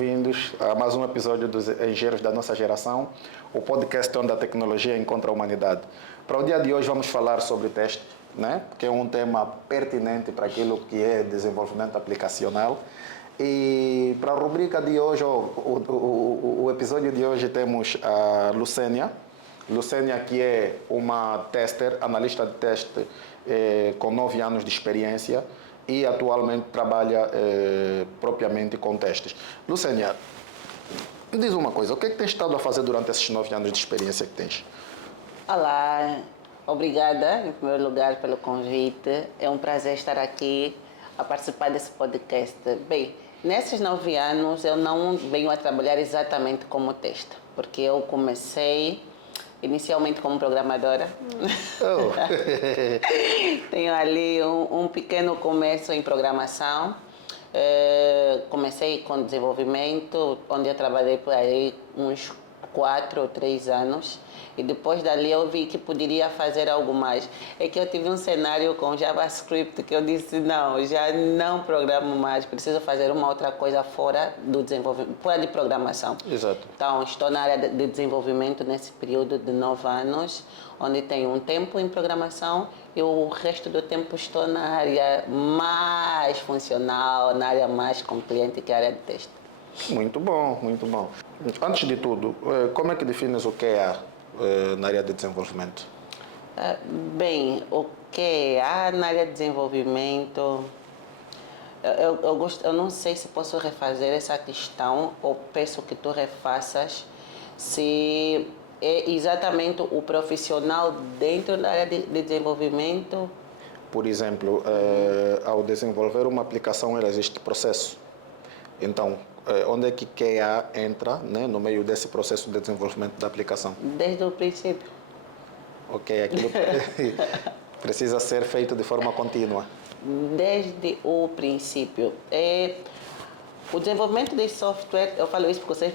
bem-vindos a mais um episódio dos Engenheiros da Nossa Geração, o podcast onde a tecnologia encontra a humanidade. Para o dia de hoje vamos falar sobre teste, né? Que é um tema pertinente para aquilo que é desenvolvimento aplicacional. E para a rubrica de hoje, o episódio de hoje, temos a Lucênia. Lucênia, que é uma tester, analista de teste com 9 anos de experiência e atualmente trabalha propriamente com testes. Lucênia, me diz uma coisa, o que é que tens estado a fazer durante esses 9 anos de experiência que tens? Olá, obrigada em primeiro lugar pelo convite. É um prazer estar aqui a participar desse podcast. Bem, nesses 9 anos eu não venho a trabalhar exatamente como teste, porque eu comecei inicialmente como programadora. Oh. Tenho ali um pequeno comércio em programação. Comecei com desenvolvimento, onde eu trabalhei por aí uns 4 ou 3 anos. E depois dali eu vi que poderia fazer algo mais. É que eu tive um cenário com JavaScript que eu disse, não, já não programo mais, preciso fazer uma outra coisa fora do desenvolvimento, fora de programação. Exato. Então, estou na área de desenvolvimento nesse período de 9 anos, onde tenho um tempo em programação e o resto do tempo estou na área mais funcional, na área mais com cliente, que é a área de teste. Muito bom, muito bom. Antes de tudo, como é que defines o QA na área de desenvolvimento? Bem, o QA na área de desenvolvimento, eu não sei se posso refazer essa questão ou peço que tu refaças, se é exatamente o profissional dentro da área de desenvolvimento. Por exemplo, ao desenvolver uma aplicação, existe processo. Então, onde é que QA entra, né, no meio desse processo de desenvolvimento da aplicação? Desde o princípio. Ok, aquilo precisa ser feito de forma contínua. Desde o princípio. O desenvolvimento de software, eu falo isso porque você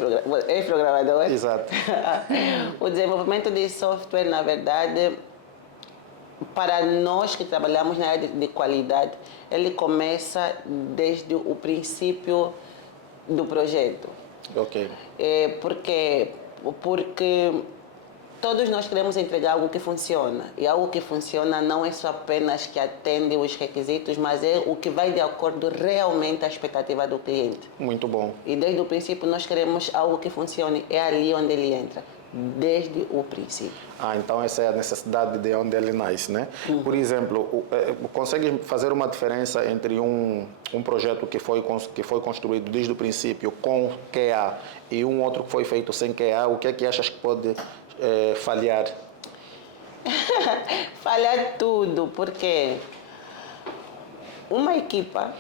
é programador. Exato. O desenvolvimento de software, na verdade, para nós que trabalhamos na área de qualidade, ele começa desde o princípio do projeto. Ok. Porque todos nós queremos entregar algo que funciona. E algo que funciona não é só apenas que atende os requisitos, mas é o que vai de acordo realmente à expectativa do cliente. Muito bom. E desde o princípio nós queremos algo que funcione. É ali onde ele entra. Desde o princípio. Então essa é a necessidade de onde ele nasce, né? Por exemplo, consegue fazer uma diferença entre um projeto que foi construído desde o princípio com QA e um outro que foi feito sem QA? O que é que achas que pode falhar? Falhar tudo, porque uma equipa,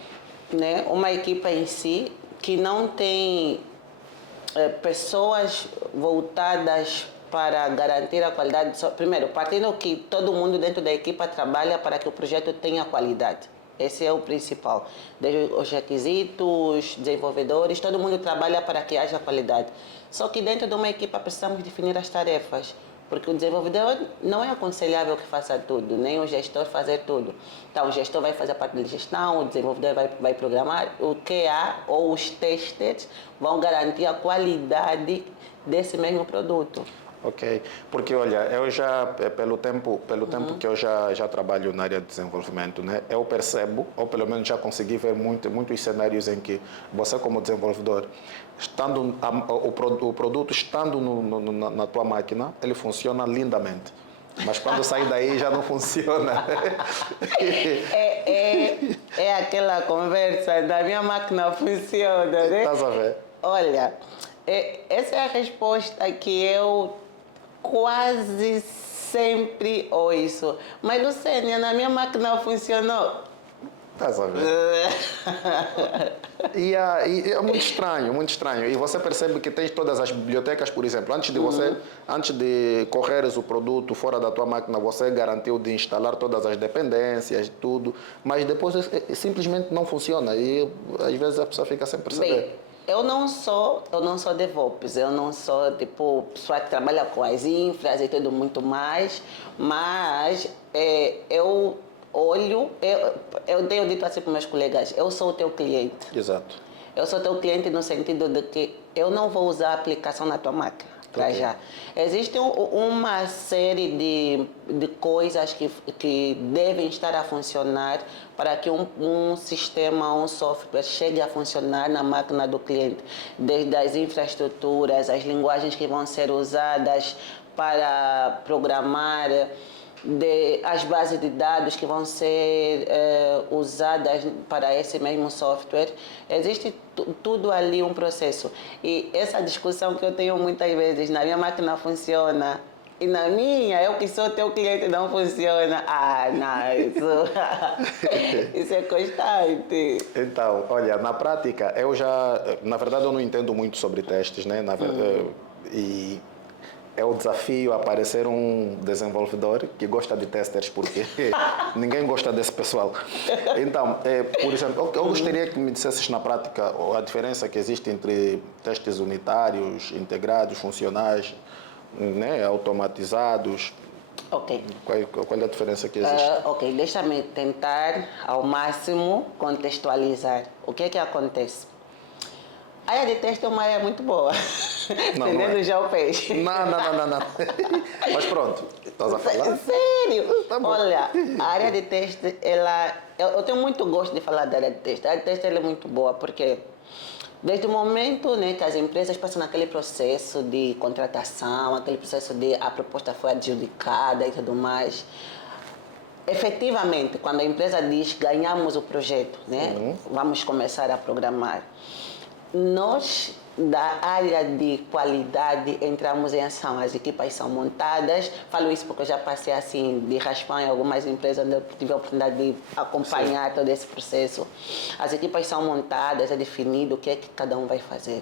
né? Uma equipa em si que não tem pessoas voltadas para garantir a qualidade. Primeiro, partindo que todo mundo dentro da equipa trabalha para que o projeto tenha qualidade. Esse é o principal. Desde os requisitos, desenvolvedores, todo mundo trabalha para que haja qualidade. Só que dentro de uma equipa precisamos definir as tarefas, porque o desenvolvedor não é aconselhável que faça tudo, nem o gestor fazer tudo. Então, o gestor vai fazer a parte de gestão, o desenvolvedor vai programar, o QA ou os testers vão garantir a qualidade desse mesmo produto. Ok, porque olha, eu já, pelo tempo que eu já trabalho na área de desenvolvimento, né, eu percebo, ou pelo menos já consegui ver muitos cenários em que você como desenvolvedor, estando o produto estando na tua máquina, ele funciona lindamente. Mas quando sai daí já não funciona. É aquela conversa da minha máquina funciona, né? Estás a ver? Olha, essa é a resposta que eu quase sempre ouço. Mas, Lucênia, na minha máquina funcionou. Estás a ver? E é muito estranho, muito estranho. E você percebe que tens todas as bibliotecas, por exemplo, antes de correres o produto fora da tua máquina, você garantiu de instalar todas as dependências, tudo, mas depois simplesmente não funciona e às vezes a pessoa fica sem perceber. Bem, eu não sou DevOps, eu não sou tipo pessoa que trabalha com as infras e tudo muito mais, mas eu tenho dito assim para meus colegas, eu sou o teu cliente. Exato. Eu sou teu cliente no sentido de que eu não vou usar a aplicação na tua máquina. Para já. Existe uma série de coisas que devem estar a funcionar para que um sistema, um software chegue a funcionar na máquina do cliente. Desde as infraestruturas, as linguagens que vão ser usadas para programar, as bases de dados que vão ser usadas para esse mesmo software. Existe tudo ali um processo. E essa discussão que eu tenho muitas vezes, na minha máquina funciona, e na minha, eu que sou teu cliente, não funciona. Ah, não, isso é constante. Então, olha, na prática, na verdade, eu não entendo muito sobre testes, né? E é o desafio aparecer um desenvolvedor que gosta de testers, porque ninguém gosta desse pessoal. Então, por exemplo, eu gostaria que me dissesses na prática a diferença que existe entre testes unitários, integrados, funcionais, né, automatizados. Ok. Qual é a diferença que existe? Ok, deixa-me tentar ao máximo contextualizar. O que é que acontece? A área de teste é uma área muito boa. Não, Entendendo não é. já o peixe. Não. Mas pronto, estás a falar? Sério? Tá bom. Olha, a área de teste, eu tenho muito gosto de falar da área de teste. A área de teste ela é muito boa porque desde o momento, né, que as empresas passam naquele processo de contratação, aquele processo de a proposta foi adjudicada e tudo mais, efetivamente, quando a empresa diz ganhamos o projeto, né, vamos começar a programar, nós da área de qualidade entramos em ação, as equipas são montadas, falo isso porque eu já passei assim de raspão em algumas empresas onde eu tive a oportunidade de acompanhar todo esse processo. As equipas são montadas, é definido o que é que cada um vai fazer.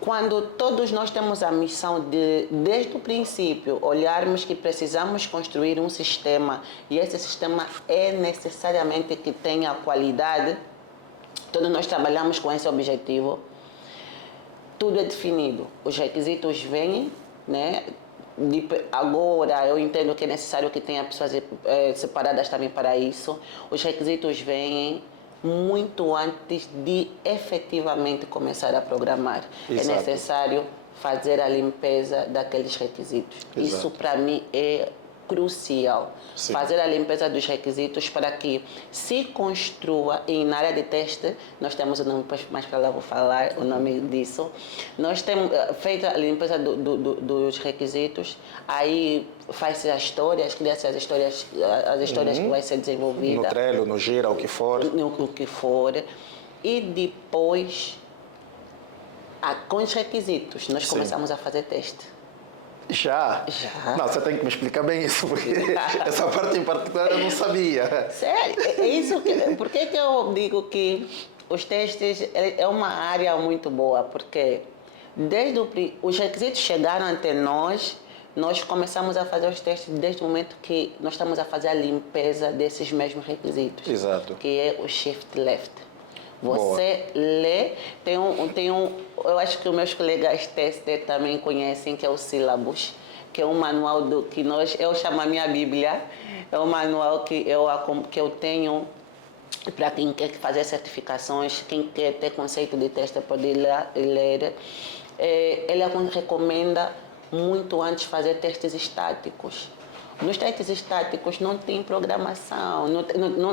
Quando todos nós temos a missão de, desde o princípio, olharmos que precisamos construir um sistema e esse sistema é necessariamente que tenha qualidade, todos nós trabalhamos com esse objetivo. Tudo é definido, os requisitos vêm, né? Agora eu entendo que é necessário que tenha pessoas separadas também para isso. Os requisitos vêm muito antes de efetivamente começar a programar. Exato. É necessário fazer a limpeza daqueles requisitos. Exato. Isso para mim é crucial. Sim. Fazer a limpeza dos requisitos para que se construa, e na área de teste, nós temos o nome, mais para lá vou falar o nome disso, nós temos feito a limpeza dos requisitos, aí faz-se as histórias, cria-se as histórias que vai ser desenvolvida. No Trello, no Gira, o que for. O que for. E depois, com os requisitos, nós começamos a fazer teste. Já? Já. Não, você tem que me explicar bem isso, porque essa parte em particular eu não sabia. Sério? É isso que... Por que eu digo que os testes é uma área muito boa? Porque desde os requisitos chegaram até nós começamos a fazer os testes desde o momento que nós estamos a fazer a limpeza desses mesmos requisitos. Exato. Que é o shift left. Boa. Você lê, eu acho que os meus colegas tester também conhecem, que é o Syllabus, que é um manual eu chamo a minha Bíblia, é um manual que eu tenho para quem quer fazer certificações, quem quer ter conceito de teste poder ler. Ele recomenda muito antes fazer testes estáticos. Nos testes estáticos não tem programação,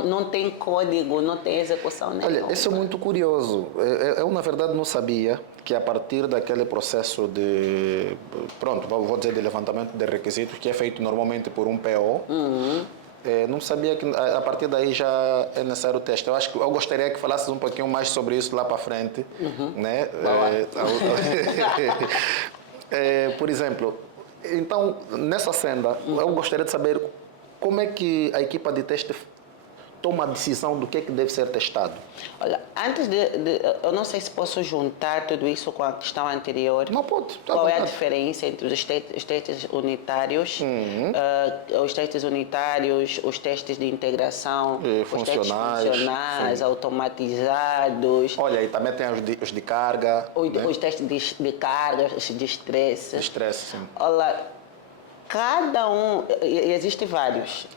não tem código, não tem execução nenhuma. Olha, isso é muito curioso. Eu, na verdade, não sabia que a partir daquele processo de, pronto, vou dizer de levantamento de requisitos, que é feito normalmente por um PO, não sabia que a partir daí já é necessário o teste. Eu gostaria que falasses um pouquinho mais sobre isso lá para frente. Né? Por exemplo, então, nessa senda, eu gostaria de saber como é que a equipa de teste toma a decisão do que é que deve ser testado. Olha, antes eu não sei se posso juntar tudo isso com a questão anterior. Não pode. Qual é a diferença entre os testes unitários, os testes unitários, os testes de integração, os testes funcionais, automatizados. Olha, e também tem os de carga. Os testes de carga, de estresse. De estresse, sim. Olha, Cada um, existem vários.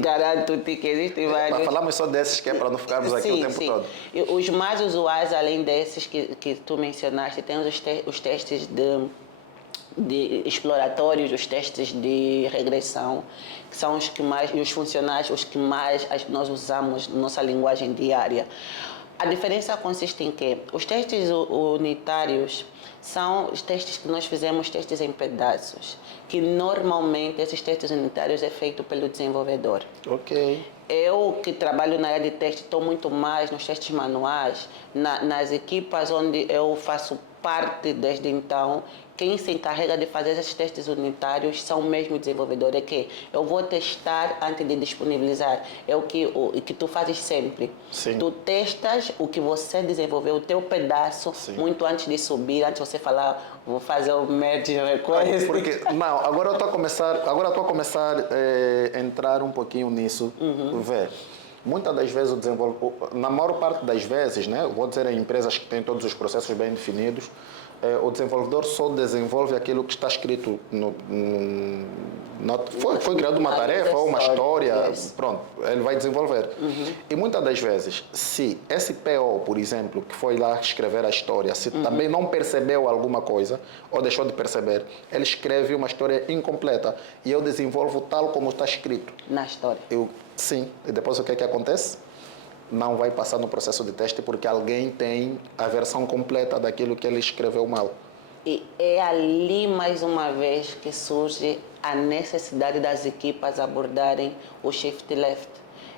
Garanto-te que existem vários. Falamos só desses que é para não ficarmos aqui o tempo todo. E os mais usuais, além desses que tu mencionaste, tem os testes de exploratórios, os testes de regressão, que são os que mais, e os funcionais, os que mais nós usamos na nossa linguagem diária. A diferença consiste em que os testes unitários são os testes que nós fizemos, testes em pedaços, que normalmente esses testes unitários é feito pelo desenvolvedor. Ok. Eu que trabalho na área de teste, estou muito mais nos testes manuais, nas equipas onde eu faço parte desde então. Quem se encarrega de fazer esses testes unitários são mesmo desenvolvedores, é que eu vou testar antes de disponibilizar. É o que tu fazes sempre. Sim. Tu testas o que você desenvolveu, o teu pedaço, Sim. muito antes de subir, antes de você falar, vou fazer o merge request. Porque, não, agora eu estou a começar a entrar um pouquinho nisso. Vê, muitas das vezes na maior parte das vezes, né, vou dizer em empresas que têm todos os processos bem definidos, o desenvolvedor só desenvolve aquilo que está escrito foi criado uma tarefa ou uma história, pronto, ele vai desenvolver. E muitas das vezes, se esse PO, por exemplo, que foi lá escrever a história, se também não percebeu alguma coisa ou deixou de perceber, ele escreve uma história incompleta e eu desenvolvo tal como está escrito. Na história. Sim, e depois o que é que acontece? Não vai passar no processo de teste porque alguém tem a versão completa daquilo que ele escreveu mal. E é ali, mais uma vez, que surge a necessidade das equipas abordarem o shift left.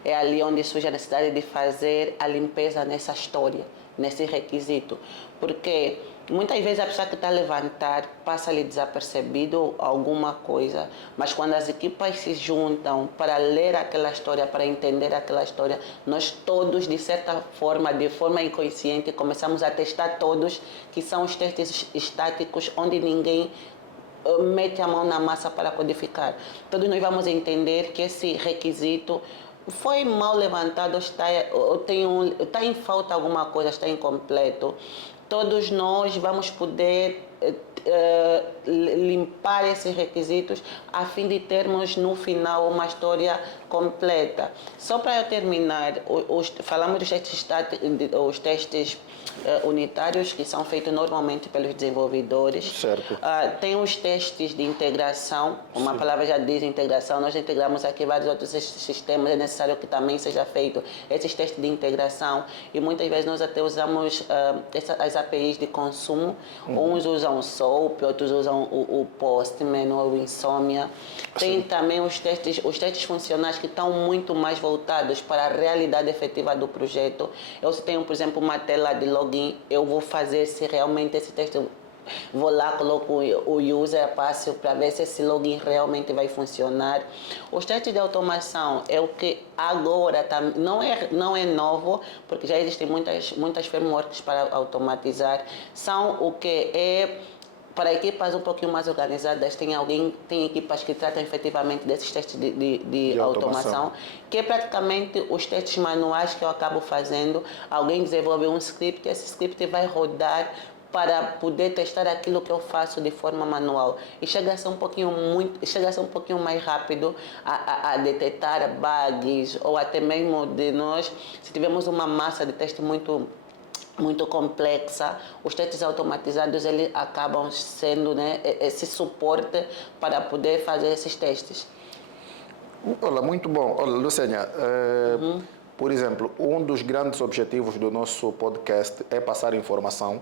É ali onde surge a necessidade de fazer a limpeza nessa história, nesse requisito. Porque muitas vezes a pessoa que está a levantar passa-lhe desapercebido alguma coisa, mas quando as equipas se juntam para ler aquela história, para entender aquela história, nós todos, de certa forma, de forma inconsciente, começamos a testar todos, que são os testes estáticos, onde ninguém mete a mão na massa para codificar. Todos nós vamos entender que esse requisito foi mal levantado, está em falta alguma coisa, está incompleto. Todos nós vamos poder limpar esses requisitos a fim de termos no final uma história completa. Só para eu terminar, falamos dos testes unitários que são feitos normalmente pelos desenvolvedores. Certo. Tem os testes de integração, como a palavra já diz, integração, nós integramos aqui vários outros sistemas, é necessário que também seja feito esses testes de integração e muitas vezes nós até usamos as APIs de consumo, uns usam o SOAP, outros usam o Postman ou o Insomnia. Tem também os testes funcionais que estão muito mais voltados para a realidade efetiva do projeto. Eu se tenho, por exemplo, uma tela de login, eu vou fazer se realmente esse teste, vou lá, coloco o user passo para ver se esse login realmente vai funcionar. Os testes de automação é o que agora não é novo, porque já existem muitas frameworks para automatizar. São o que é para equipas um pouquinho mais organizadas, tem equipas que tratam efetivamente desses testes de automação, que é praticamente os testes manuais que eu acabo fazendo. Alguém desenvolve um script, esse script vai rodar para poder testar aquilo que eu faço de forma manual. E chega a ser um pouquinho mais rápido a detectar bugs, ou até mesmo de nós, se tivermos uma massa de teste muito complexa, os testes automatizados eles acabam sendo, né, esse suporte para poder fazer esses testes. Olha, muito bom. Olha, Lucénia, por exemplo, um dos grandes objetivos do nosso podcast é passar informação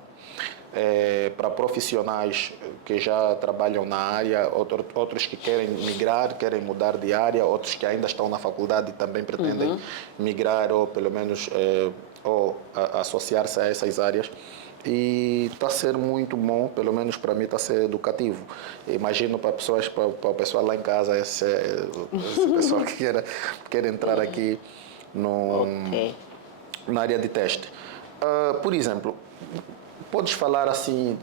para profissionais que já trabalham na área, outros que querem migrar, querem mudar de área, outros que ainda estão na faculdade e também pretendem migrar ou pelo menos ou associar-se a essas áreas. E está a ser muito bom, pelo menos para mim está a ser educativo. Imagino para o pessoal lá em casa, esse pessoal que quer entrar aqui na área de teste. Por exemplo, podes falar assim,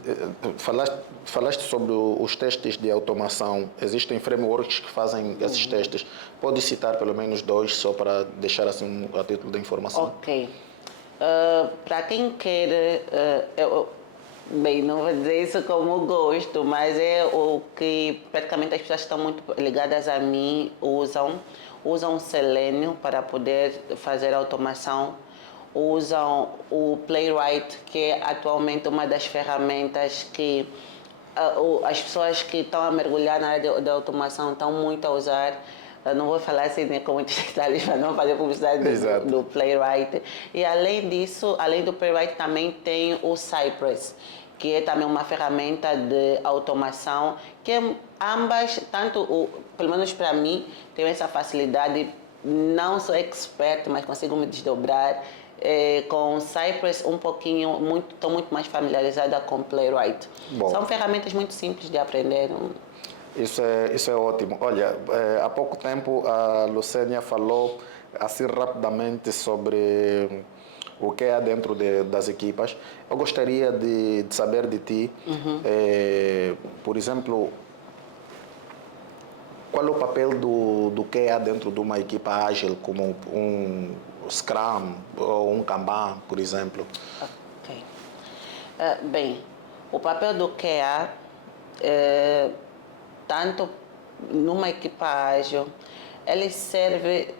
falaste sobre os testes de automação, existem frameworks que fazem esses testes. Podes citar pelo menos 2 só para deixar assim a título de informação? Ok. Para quem quer, Bem, não vou dizer isso como gosto, mas é o que praticamente as pessoas que estão muito ligadas a mim usam Selenium para poder fazer automação, usam o Playwright, que é atualmente uma das ferramentas que as pessoas que estão a mergulhar na área de automação estão muito a usar. Eu não vou falar assim, né, com muitos detalhes para não fazer publicidade do Playwright. E além disso, além do Playwright, também tem o Cypress, que é também uma ferramenta de automação, que ambas, pelo menos para mim, tenho essa facilidade, não sou expert, mas consigo me desdobrar. Com Cypress estou muito mais familiarizada com Playwright. Bom. São ferramentas muito simples de aprender. Isso é ótimo. Olha, há pouco tempo a Lucénia falou assim rapidamente sobre o que há dentro das equipas. Eu gostaria de saber de ti, por exemplo, qual é o papel do QA dentro de uma equipa ágil, como um Scrum ou um Kanban, por exemplo? Ok. Bem, o papel do QA, tanto numa equipa ágil, ele serve,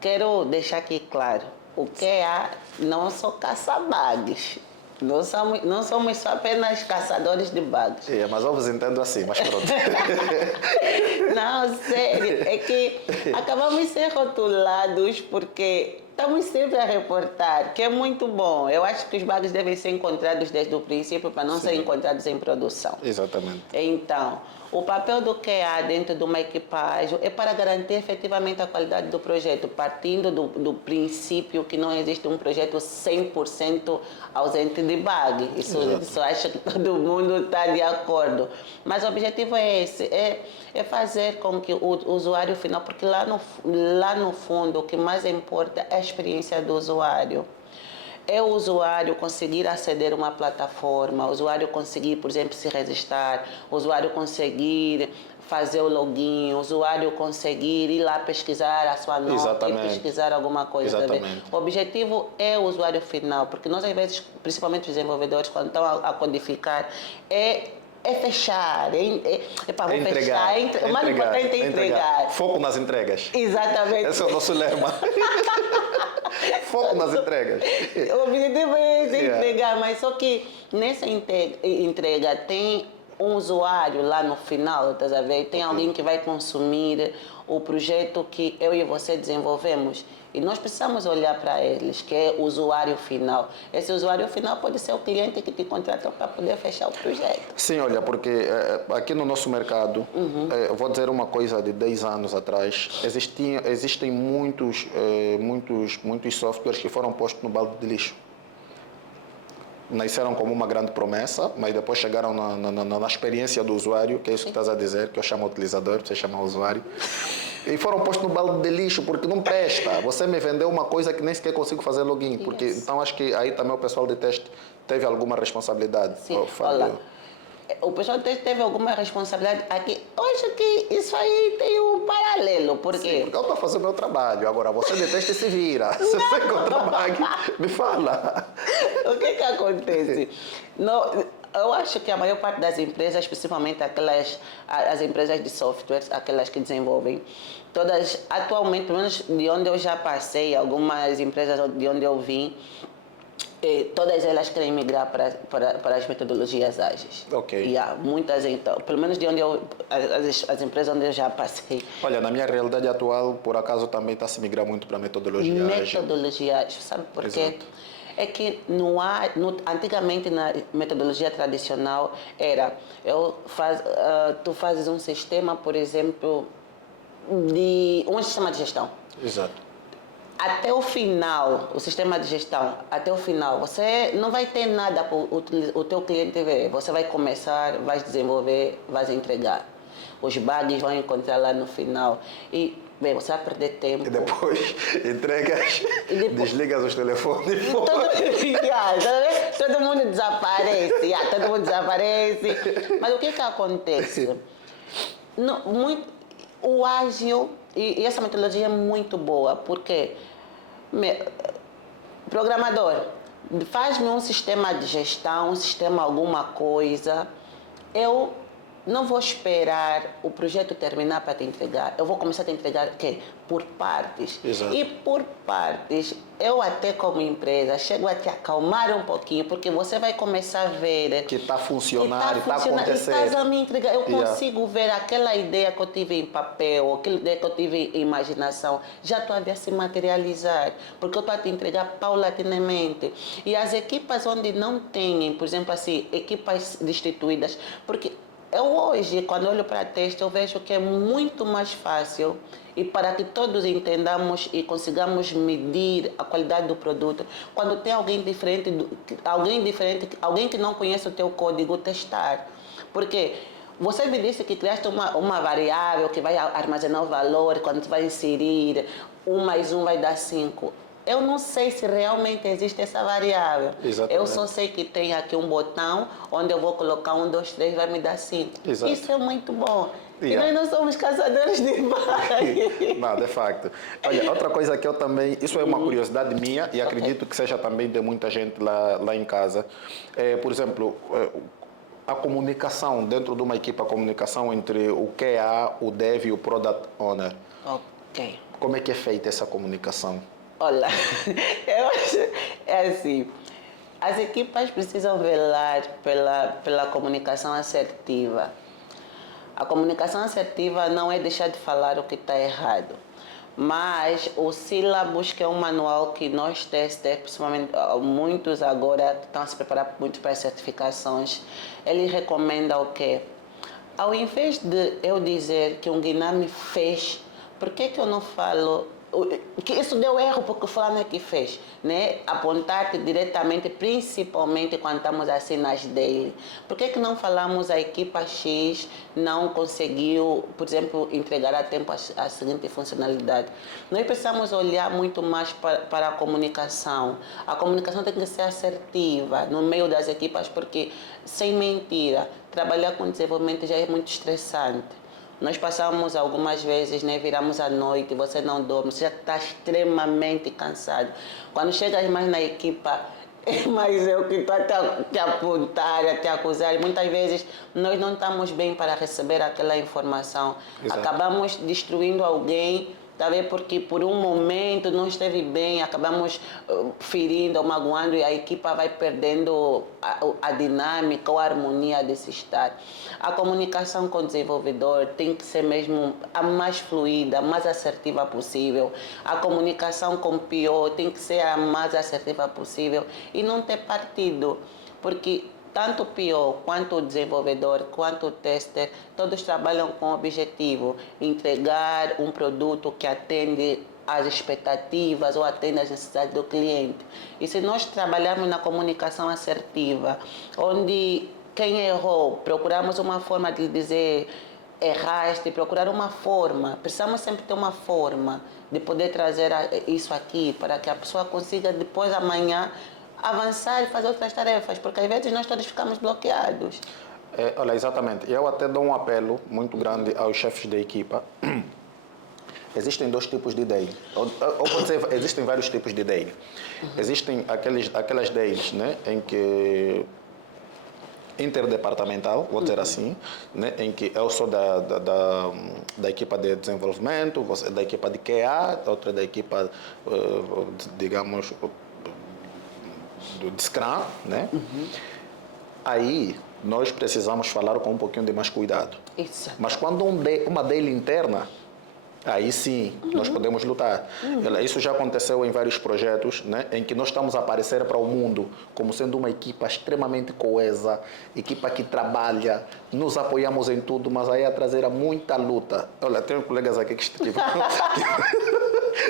quero deixar aqui claro, o QA não são caça-bugs. Não somos só apenas caçadores de bugs. Mas eu vos entendo assim, mas pronto. Não, sério, é que acabamos de ser rotulados porque estamos sempre a reportar, que é muito bom. Eu acho que os bugs devem ser encontrados desde o princípio para não serem encontrados em produção. Exatamente. Então, o papel do QA dentro de uma equipa ágil é para garantir efetivamente a qualidade do projeto, partindo do princípio que não existe um projeto 100% ausente de bug. Isso acho que todo mundo está de acordo. Mas o objetivo é esse, é fazer com que o usuário final, porque lá no fundo o que mais importa é a experiência do usuário. É o usuário conseguir aceder a uma plataforma, o usuário conseguir, por exemplo, se registrar, o usuário conseguir fazer o login, o usuário conseguir ir lá pesquisar a sua nota e pesquisar alguma coisa. Exatamente. O objetivo é o usuário final, porque nós às vezes, principalmente os desenvolvedores, quando estão a codificar, é fechar, para entregar, fechar, o mais importante é entregar. Foco nas entregas. Exatamente. Esse é o nosso lema. Foco nas entregas. O objetivo é entregar, mas só que nessa entrega tem um usuário lá no final, estás a ver? Tem alguém que vai consumir o projeto que eu e você desenvolvemos. E nós precisamos olhar para eles, que é o usuário final. Esse usuário final pode ser o cliente que te contratou para poder fechar o projeto. Sim, olha, porque aqui no nosso mercado, eu vou dizer uma coisa de 10 anos atrás, existem muitos softwares que foram postos no balde de lixo. Nasceram como uma grande promessa, mas depois chegaram na experiência do usuário, que é isso que estás a dizer, que eu chamo utilizador, você chama usuário, e foram postos no balde de lixo, porque não presta. Você me vendeu uma coisa que nem sequer consigo fazer login. Porque, então acho que aí também o pessoal de teste teve alguma responsabilidade. Sim, olha, o pessoal de teste teve alguma responsabilidade aqui. Eu acho que isso aí tem um paralelo, porque... Sim, porque eu estou fazendo o meu trabalho. Agora, você de teste se vira. Se você encontra bug, me fala. O que acontece? Eu acho que a maior parte das empresas, principalmente as empresas de softwares, aquelas que desenvolvem, todas atualmente, pelo menos de onde eu já passei, algumas empresas de onde eu vim, todas elas querem migrar para as metodologias ágeis. Ok. E há muitas, então, pelo menos de onde as empresas onde eu já passei. Olha, na minha realidade atual, por acaso, também está a se migrar muito para metodologia ágil. Metodologia ágil, sabe por quê? Exato. É que antigamente na metodologia tradicional era, tu fazes um sistema, por exemplo, um sistema de gestão. Exato. Até o final, o sistema de gestão, até o final, você não vai ter nada para o teu cliente ver. Você vai começar, vai desenvolver, vai entregar. Os bugs vão encontrar lá no final. E, bem, você vai perder tempo. E depois entregas, desligas os telefones. Todo mundo desaparece. Todo mundo desaparece. Mas o que acontece? O ágil, e essa metodologia é muito boa, porque programador, faz-me um sistema de gestão, um sistema alguma coisa. Eu não vou esperar o projeto terminar para te entregar. Eu vou começar a te entregar o quê? Por partes. Exato. E por partes, eu até como empresa chego a te acalmar um pouquinho, porque você vai começar a ver Que está a funcionar, e está a funcionando, acontecer. E estás a me entregar. Eu Yeah. consigo ver aquela ideia que eu tive em papel, aquela ideia que eu tive em imaginação, já estou a ver se materializar, porque eu estou a te entregar paulatinamente. E as equipas onde não têm, por exemplo, assim, equipas destituídas, porque eu hoje, quando olho para texto, eu vejo que é muito mais fácil e para que todos entendamos e consigamos medir a qualidade do produto, quando tem alguém diferente, alguém que não conhece o teu código, testar. Porque você me disse que criaste uma variável que vai armazenar o valor, quando você vai inserir 1 mais 1 vai dar 5. Eu não sei se realmente existe essa variável. Exatamente. Eu só sei que tem aqui um botão onde eu vou colocar 1, 2, 3, vai me dar 5. Exato. Isso é muito bom. Yeah. E nós não somos caçadores de base. Não, de facto. Olha, outra coisa que eu também, isso é uma curiosidade minha e acredito que seja também de muita gente lá em casa. Por exemplo, a comunicação dentro de uma equipa, a comunicação entre o QA, o Dev e o Product Owner. Ok. Como é que é feita essa comunicação? Olha, eu acho, é assim, as equipas precisam velar pela comunicação assertiva. A comunicação assertiva não é deixar de falar o que está errado, mas o Syllabus, que é um manual que nós testers, principalmente muitos agora estão a se preparar muito para as certificações, ele recomenda o quê? Ao invés de eu dizer que um Guinami fez, por que eu não falo que isso deu erro porque o fulano é que fez, né? Apontar-te diretamente, principalmente quando estamos assim nas daily. Por que não falamos a equipa X não conseguiu, por exemplo, entregar a tempo a seguinte funcionalidade? Nós precisamos olhar muito mais para a comunicação. A comunicação tem que ser assertiva no meio das equipas, porque, sem mentira, trabalhar com desenvolvimento já é muito estressante. Nós passamos algumas vezes, né, viramos à noite, você não dorme, você já está extremamente cansado. Quando chegas mais na equipa, é mais eu que estou a te apontar, a te acusar. Muitas vezes nós não estamos bem para receber aquela informação. Exato. Acabamos destruindo alguém, talvez porque por um momento não esteve bem, acabamos ferindo ou magoando e a equipa vai perdendo a dinâmica ou a harmonia desse estado. A comunicação com o desenvolvedor tem que ser mesmo a mais fluida, a mais assertiva possível. A comunicação com o PO tem que ser a mais assertiva possível e não ter partido, porque tanto o PO, quanto o desenvolvedor, quanto o tester, todos trabalham com o objetivo de entregar um produto que atende às expectativas ou atende às necessidades do cliente. E se nós trabalharmos na comunicação assertiva, onde quem errou, procuramos uma forma de dizer erraste, procurar uma forma, precisamos sempre ter uma forma de poder trazer isso aqui para que a pessoa consiga depois amanhã avançar e fazer outras tarefas, porque às vezes nós todos ficamos bloqueados. Olha, exatamente. Eu até dou um apelo muito grande aos chefes da equipa. Existem 2 tipos de daily. Ou pode dizer, existem vários tipos de daily. Existem aquelas dailies, né, em que interdepartamental, vou dizer assim, né, em que eu sou da equipa de desenvolvimento, você é da equipa de QA, outra da equipa, digamos, de Scrum, né? Aí nós precisamos falar com um pouquinho de mais cuidado. Isso. Mas quando uma daily interna, aí sim nós podemos lutar. Isso já aconteceu em vários projetos, né, em que nós estamos a aparecer para o mundo como sendo uma equipa extremamente coesa, equipa que trabalha, nos apoiamos em tudo, mas aí atrás era muita luta. Olha, tenho colegas aqui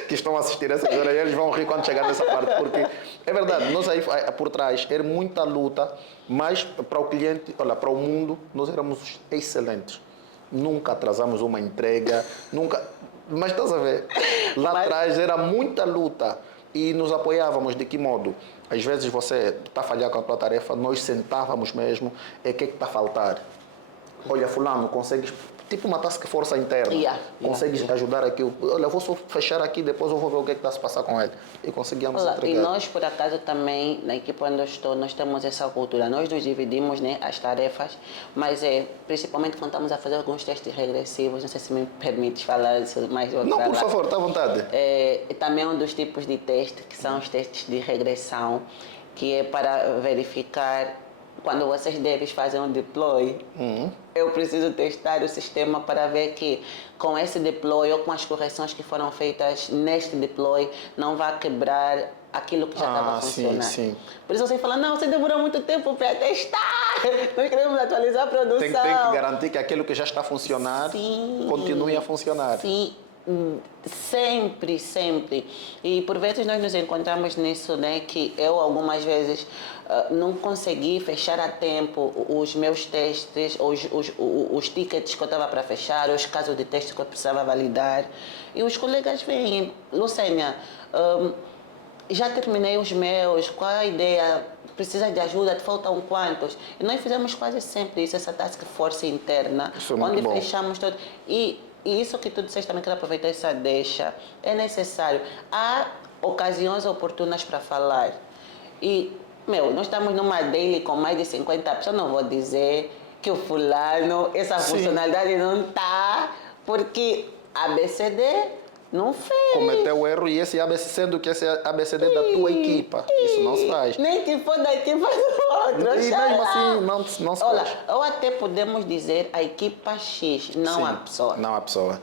que estão a assistir essa hora e eles vão rir quando chegar nessa parte, porque é verdade, nós aí por trás era muita luta, mas para o cliente, olha, para o mundo, nós éramos excelentes. Nunca atrasamos uma entrega, nunca. Mas estás a ver? Lá atrás era muita luta e nos apoiávamos de que modo? Às vezes você está a falhar com a tua tarefa, nós sentávamos mesmo, o que está a faltar? Olha, fulano, consegues tipo uma task force interna. Consegues ajudar aqui. Olha, eu vou só fechar aqui, depois eu vou ver o que está a se passar com ele. E conseguimos entregar. E nós, por acaso, também, na equipa onde eu estou, nós temos essa cultura. Nós nos dividimos, né, as tarefas, mas principalmente quando estamos a fazer alguns testes regressivos, não sei se me permites falar isso mais outra. Não, por favor, está à vontade. Também um dos tipos de teste, que são os testes de regressão, que é para verificar quando vocês devem fazer um deploy, eu preciso testar o sistema para ver que com esse deploy ou com as correções que foram feitas neste deploy não vai quebrar aquilo que já estava funcionando. Sim. Por isso você fala, não, você demorou muito tempo para testar, nós queremos atualizar a produção. Tem que garantir que aquilo que já está a funcionar continue a funcionar. Sim. Sempre. E por vezes nós nos encontramos nisso, né? Que eu algumas vezes não consegui fechar a tempo os meus testes, os tickets que eu estava para fechar, os casos de teste que eu precisava validar. E os colegas vêm, Lucênia, já terminei os meus, qual é a ideia? Precisa de ajuda, te faltam quantos? E nós fizemos quase sempre isso, essa task force interna, onde fechamos tudo. E isso que tu disseste, também quero aproveitar essa deixa, é necessário. Há ocasiões oportunas para falar. E, nós estamos numa daily com mais de 50 pessoas, não vou dizer que o fulano, essa funcionalidade não está, porque ABCD não fez. Cometeu o erro e esse ABCD, sendo que esse ABCD da tua equipa. Isso não se faz. Nem que for da equipa do outro. E mesmo assim não se Olha, faz. ou até podemos dizer a equipa X, não a pessoa. Não a pessoa.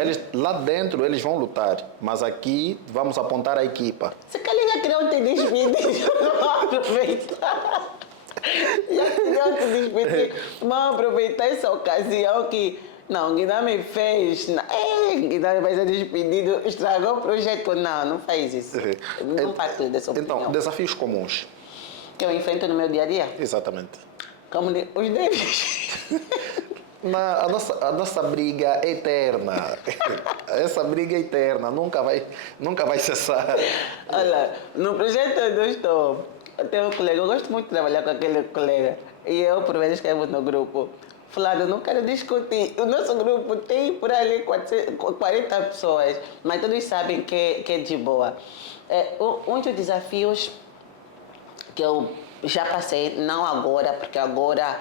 Eles, lá dentro eles vão lutar, mas aqui vamos apontar a equipa. Se calhar já queriam te despedir, não aproveitar. Já queriam te despedir. Vamos aproveitar essa ocasião que... Não, Guilherme fez. Guilherme vai ser despedido, estragou o projeto. Não faz isso. Não partilho dessa opinião. Então, desafios comuns. Que eu enfrento no meu dia a dia? Exatamente. Como os deles. A nossa briga é eterna. Essa briga é eterna, nunca vai cessar. Olha, no projeto onde eu estou, eu tenho um colega, eu gosto muito de trabalhar com aquele colega. E eu, por vezes, escrevo no grupo. Fulano, não quero discutir. O nosso grupo tem por ali 40 pessoas, mas todos sabem que é de boa. Um dos desafios que eu já passei, não agora, porque agora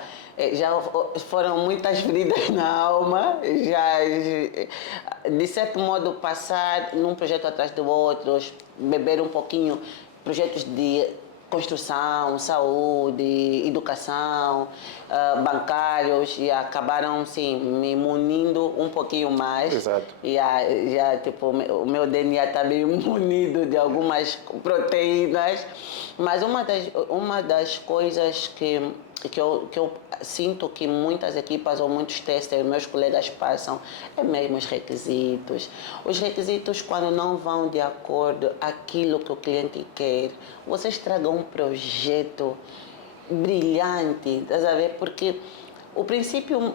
já foram muitas feridas na alma, já de certo modo passar num projeto atrás do outro, beber um pouquinho, projetos de construção, saúde, educação, bancários, e acabaram sim, me munindo um pouquinho mais. Exato. E já tipo, o meu DNA está meio munido de algumas proteínas. Mas uma das coisas que eu sinto que muitas equipas ou muitos testers, meus colegas passam, é mesmo os requisitos. Os requisitos, quando não vão de acordo com aquilo que o cliente quer, você estraga um projeto brilhante, estás a ver? Porque o princípio,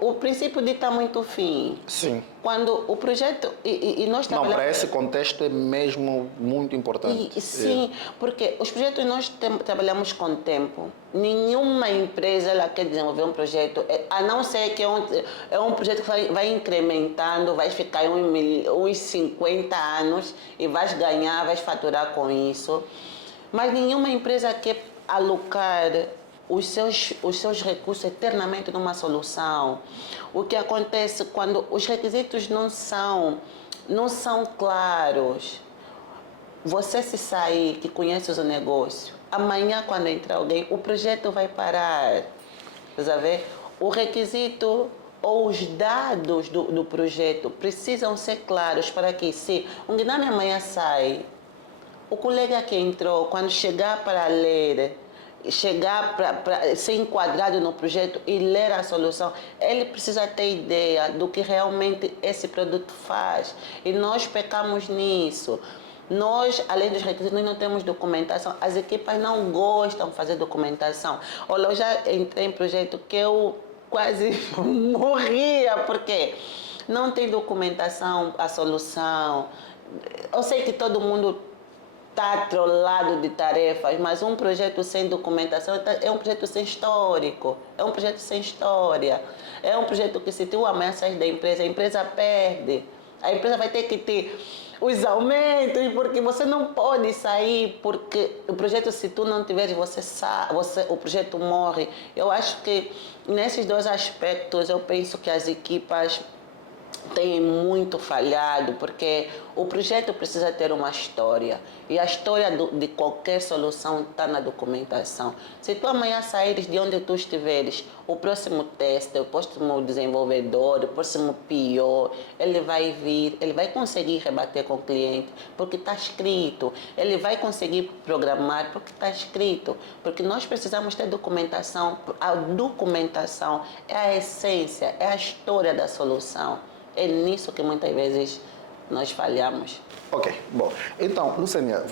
o princípio dita muito o fim. Sim. Quando o projeto, e nós trabalhamos... Não, para esse contexto é mesmo muito importante. Sim, porque os projetos nós trabalhamos com tempo. Nenhuma empresa ela quer desenvolver um projeto, a não ser que é um projeto que vai incrementando, vai ficar uns 50 anos e vais ganhar, vais faturar com isso. Mas nenhuma empresa quer alocar os seus recursos eternamente numa solução. O que acontece quando os requisitos não são claros, você se sair, que conheces o negócio, amanhã quando entrar alguém, o projeto vai parar. Está ver? O requisito ou os dados do projeto precisam ser claros para que, se um Guilherme amanhã sai, o colega que entrou, quando chegar para ler, chegar para ser enquadrado no projeto e ler a solução, ele precisa ter ideia do que realmente esse produto faz. E nós pecamos nisso. Nós, além dos requisitos, nós não temos documentação. As equipas não gostam de fazer documentação. Olha, eu já entrei em projeto que eu quase morria, porque não tem documentação, a solução. Eu sei que todo mundo está atrolado de tarefas, mas um projeto sem documentação é um projeto sem histórico, é um projeto sem história, é um projeto que se tu ameaças da empresa, a empresa perde. A empresa vai ter que ter os aumentos, porque você não pode sair, porque o projeto, se tu não tiveres, o projeto morre. Eu acho que nesses dois aspectos, eu penso que as equipas tem muito falhado, porque o projeto precisa ter uma história, e a história de qualquer solução está na documentação. Se tu amanhã saíres de onde tu estiveres, o próximo teste, o próximo desenvolvedor, o próximo PO, ele vai vir, ele vai conseguir rebater com o cliente, porque está escrito. Ele vai conseguir programar, porque está escrito. Porque nós precisamos ter documentação. A documentação é a essência, é a história da solução. É nisso que muitas vezes nós falhamos. Ok, bom. Então, Lucênia,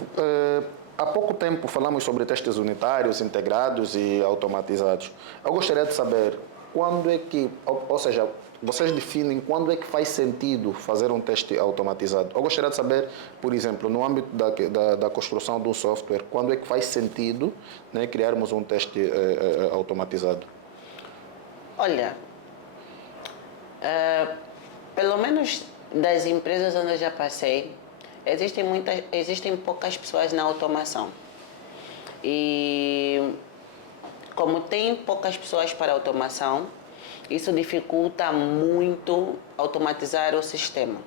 há pouco tempo falamos sobre testes unitários, integrados e automatizados. Eu gostaria de saber quando é que, ou seja, vocês definem quando é que faz sentido fazer um teste automatizado. Eu gostaria de saber, por exemplo, no âmbito da construção de um software, quando é que faz sentido, né, criarmos um teste automatizado? Olha, pelo menos das empresas onde eu já passei, existem poucas pessoas na automação. E como tem poucas pessoas para automação, isso dificulta muito automatizar o sistema.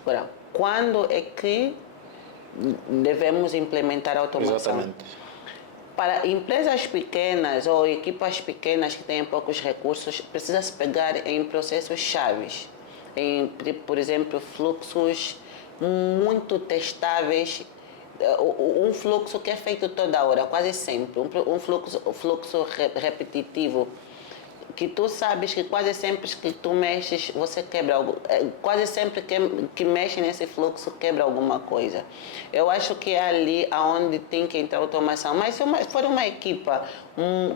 Agora, quando é que devemos implementar a automação? Exatamente. Para empresas pequenas ou equipas pequenas que têm poucos recursos, precisa-se pegar em processos chaves. Por exemplo, fluxos muito testáveis, um fluxo que é feito toda hora, quase sempre, um fluxo repetitivo, que tu sabes que quase sempre que tu mexes, você quebra algo, quase sempre que mexe nesse fluxo, quebra alguma coisa. Eu acho que é ali aonde tem que entrar a automação. Mas se for uma equipa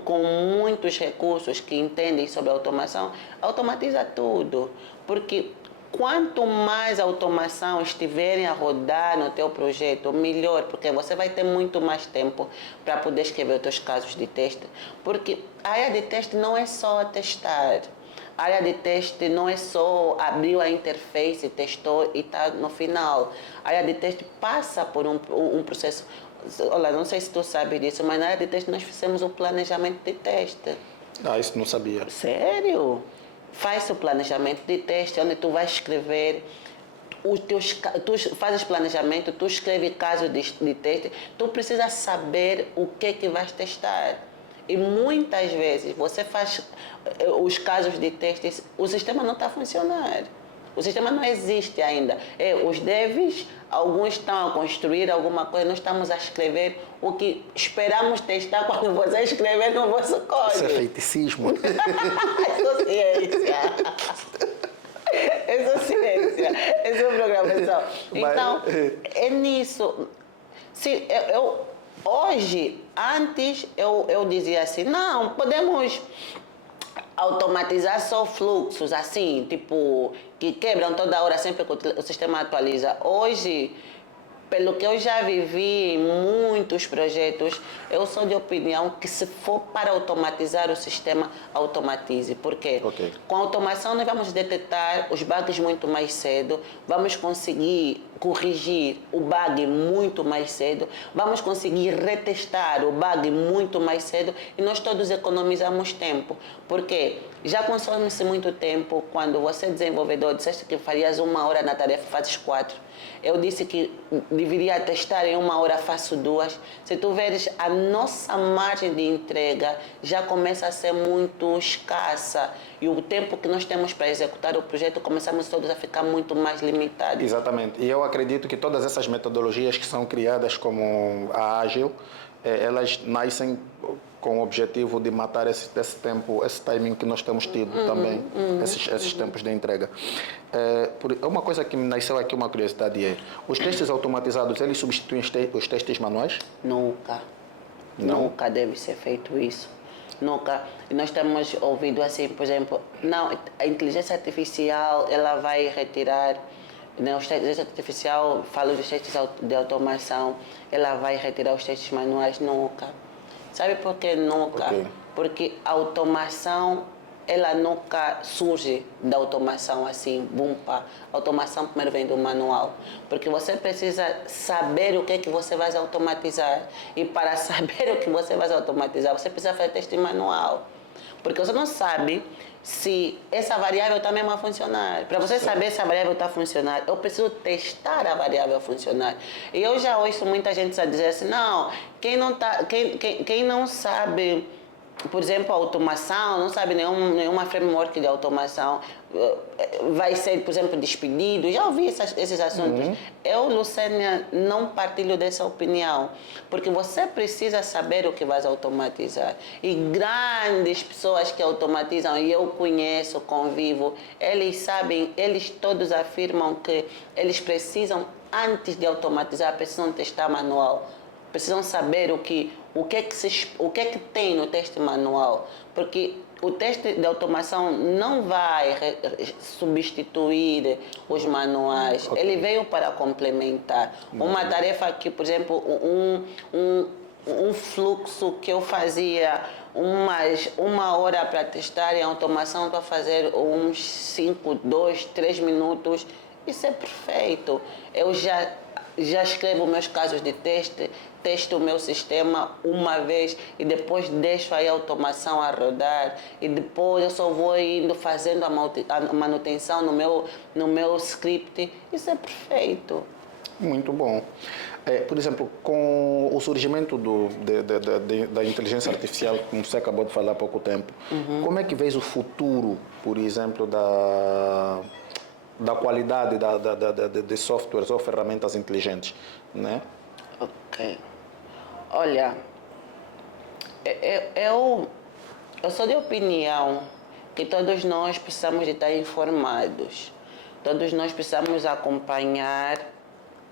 com muitos recursos que entendem sobre automação, automatiza tudo. Porque quanto mais automação estiverem a rodar no teu projeto, melhor, porque você vai ter muito mais tempo para poder escrever os teus casos de teste. Porque a área de teste não é só testar. A área de teste não é só abrir a interface, testou e está no final. A área de teste passa por um processo. Olha, não sei se tu sabes disso, mas na área de teste nós fizemos o planejamento de teste. Ah, isso não sabia. Sério? Faz o planejamento de teste, onde tu vais escrever tu fazes planejamento, tu escreves casos de teste, tu precisas saber o que vais testar. E muitas vezes você faz os casos de testes, o sistema não está a funcionar. O sistema não existe ainda. Os devs, alguns estão a construir alguma coisa, nós estamos a escrever o que esperamos testar quando você escrever no vosso código. Isso é feiticismo. Isso é ciência. Isso é ciência. Isso é programação. Então, é nisso. Se hoje, antes, eu dizia assim, não, podemos automatizar só fluxos, assim, tipo, que quebram toda hora sempre que o sistema atualiza. Hoje, pelo que eu já vivi em muitos projetos, eu sou de opinião que se for para automatizar o sistema, automatize. Por quê? Okay. Com a automação nós vamos detectar os bugs muito mais cedo, vamos conseguir corrigir o bug muito mais cedo, vamos conseguir retestar o bug muito mais cedo e nós todos economizamos tempo. Porque já consome-se muito tempo quando você, desenvolvedor, disseste que farias 1 hora na tarefa, fazes 4. Eu disse que deveria testar em 1 hora, faço 2. Se tu veres, a nossa margem de entrega já começa a ser muito escassa e o tempo que nós temos para executar o projeto começamos todos a ficar muito mais limitados. Exatamente. E eu acredito que todas essas metodologias que são criadas como a Ágil, elas nascem com o objetivo de matar esse tempo, esse timing que nós temos tido também, esses tempos de entrega. Uma coisa que me nasceu aqui, uma curiosidade é, os testes automatizados, eles substituem os testes manuais? Nunca. Não? Nunca deve ser feito isso. Nunca. Nós temos ouvido assim, por exemplo, não, a inteligência artificial, ela vai retirar né, a inteligência artificial, falo dos testes de automação, ela vai retirar os testes manuais? Nunca. Sabe por que nunca? Okay. Porque a automação, ela nunca surge da automação assim, bum, pá. A automação primeiro vem do manual. Porque você precisa saber o que é que você vai automatizar. E para saber o que você vai automatizar, você precisa fazer teste manual. Porque você não sabe se essa variável está mesmo a funcionar. Para você saber se a variável está a funcionar, eu preciso testar a variável a funcionar. E eu já ouço muita gente a dizer assim, não, quem não sabe, por exemplo, automação, não sabe nenhuma framework de automação, vai ser, por exemplo, despedido. Já ouvi esses assuntos. Eu, Lucénia, não partilho dessa opinião, porque você precisa saber o que vai automatizar. E grandes pessoas que automatizam, e eu conheço, convivo, eles sabem, eles todos afirmam que eles precisam, antes de automatizar, precisam testar manual. Precisam saber o que é que tem no teste manual, porque o teste de automação não vai substituir os manuais. Okay. Ele veio para complementar. Uma tarefa que, por exemplo, um fluxo que eu fazia uma hora para testar em automação, para fazer uns 5, 2, 3 minutos, isso é perfeito. Eu já escrevo meus casos de teste, testo o meu sistema uma vez e depois deixo aí a automação a rodar e depois eu só vou indo fazendo a manutenção no meu script. Isso é perfeito. Muito bom. Por exemplo, com o surgimento da inteligência artificial, como você acabou de falar há pouco tempo, como é que vês o futuro, por exemplo, da qualidade de softwares ou ferramentas inteligentes, né? Ok. Olha, eu sou de opinião que todos nós precisamos de estar informados. Todos nós precisamos acompanhar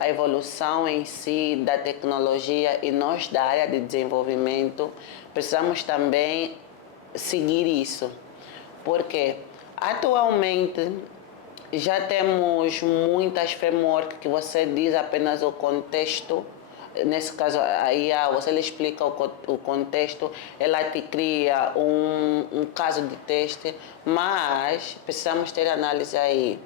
a evolução em si da tecnologia e nós da área de desenvolvimento precisamos também seguir isso. Porque atualmente já temos muitas frameworks que você diz apenas o contexto. Nesse caso, a IA, você lhe explica o contexto, ela te cria um caso de teste, mas precisamos ter análise aí.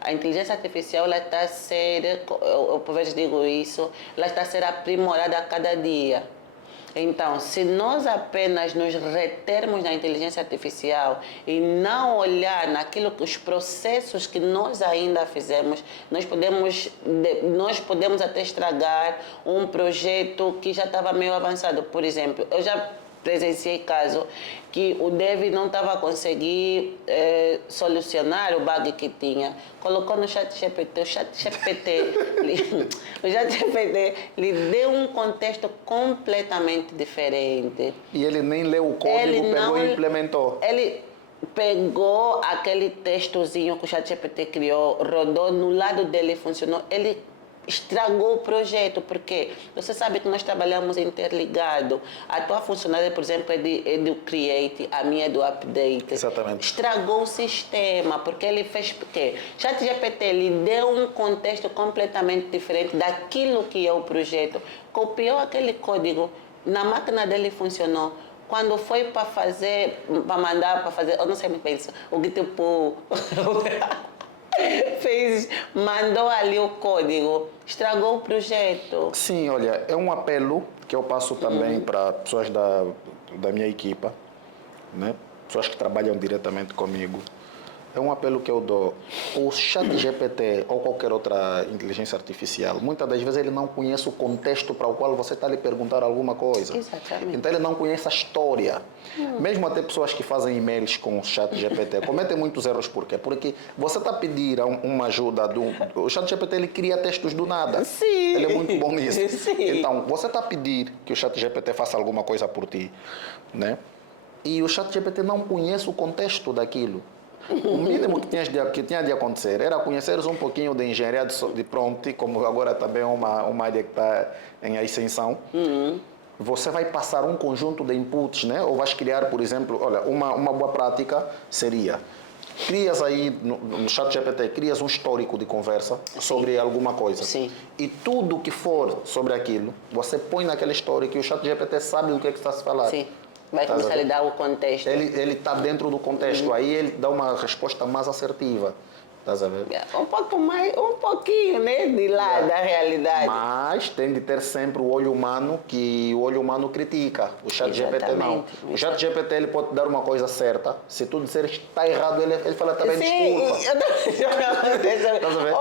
A inteligência artificial, ela está a ser, eu por vezes digo isso, ela está a ser aprimorada a cada dia. Então, se nós apenas nos retermos na inteligência artificial e não olhar naquilo que os processos que nós ainda fizemos, nós podemos até estragar um projeto que já estava meio avançado. Por exemplo, eu já presenciei caso que o dev não estava a conseguir solucionar o bug que tinha. Colocou no ChatGPT, o ChatGPT lhe deu um contexto completamente diferente. E ele nem leu o código, pegou e implementou. Ele pegou aquele textozinho que o ChatGPT criou, rodou, no lado dele funcionou, ele estragou o projeto, porque você sabe que nós trabalhamos interligado. A tua funcionária, por exemplo, é do create, a minha é do update. Exatamente. Estragou o sistema, porque ele fez o quê? ChatGPT lhe deu um contexto completamente diferente daquilo que é o projeto. Copiou aquele código, na máquina dele funcionou. Quando foi para mandar para fazer, eu não sei muito bem isso, o Git pull. Mandou ali o código, estragou o projeto. Sim, olha, é um apelo que eu passo também para pessoas da minha equipa, né? Pessoas que trabalham diretamente comigo. É um apelo que eu dou. O ChatGPT ou qualquer outra inteligência artificial, muitas das vezes ele não conhece o contexto para o qual você está lhe perguntar alguma coisa. Exatamente. Então ele não conhece a história. Mesmo até pessoas que fazem e-mails com o ChatGPT cometem muitos erros. Por quê? Porque você está a pedir uma ajuda o ChatGPT, ele cria textos do nada. Sim. Ele é muito bom nisso. Sim. Então, você está a pedir que o ChatGPT faça alguma coisa por ti, né? E o ChatGPT não conhece o contexto daquilo. O mínimo que tinha de acontecer era conheceres um pouquinho de engenharia de prompt, como agora também é uma área que está em ascensão. Você vai passar um conjunto de inputs, né? Ou vais criar, por exemplo, olha, uma boa prática seria crias aí no chat GPT, crias um histórico de conversa sobre alguma coisa. Sim. E tudo que for sobre aquilo, você põe naquele histórico e o chat GPT sabe do que está a se falar. Sim. Vai Estás começar a ver? lhe dar o contexto. Ele está dentro do contexto, aí ele dá uma resposta mais assertiva. Estás a ver? Um pouco mais, um pouquinho, né, de lá da realidade. Mas tem de ter sempre o olho humano, que o olho humano critica. O chat GPT não. Exatamente. O chat GPT ele pode te dar uma coisa certa. Se tu disseres que está errado, ele fala também desculpa. Estás a ver?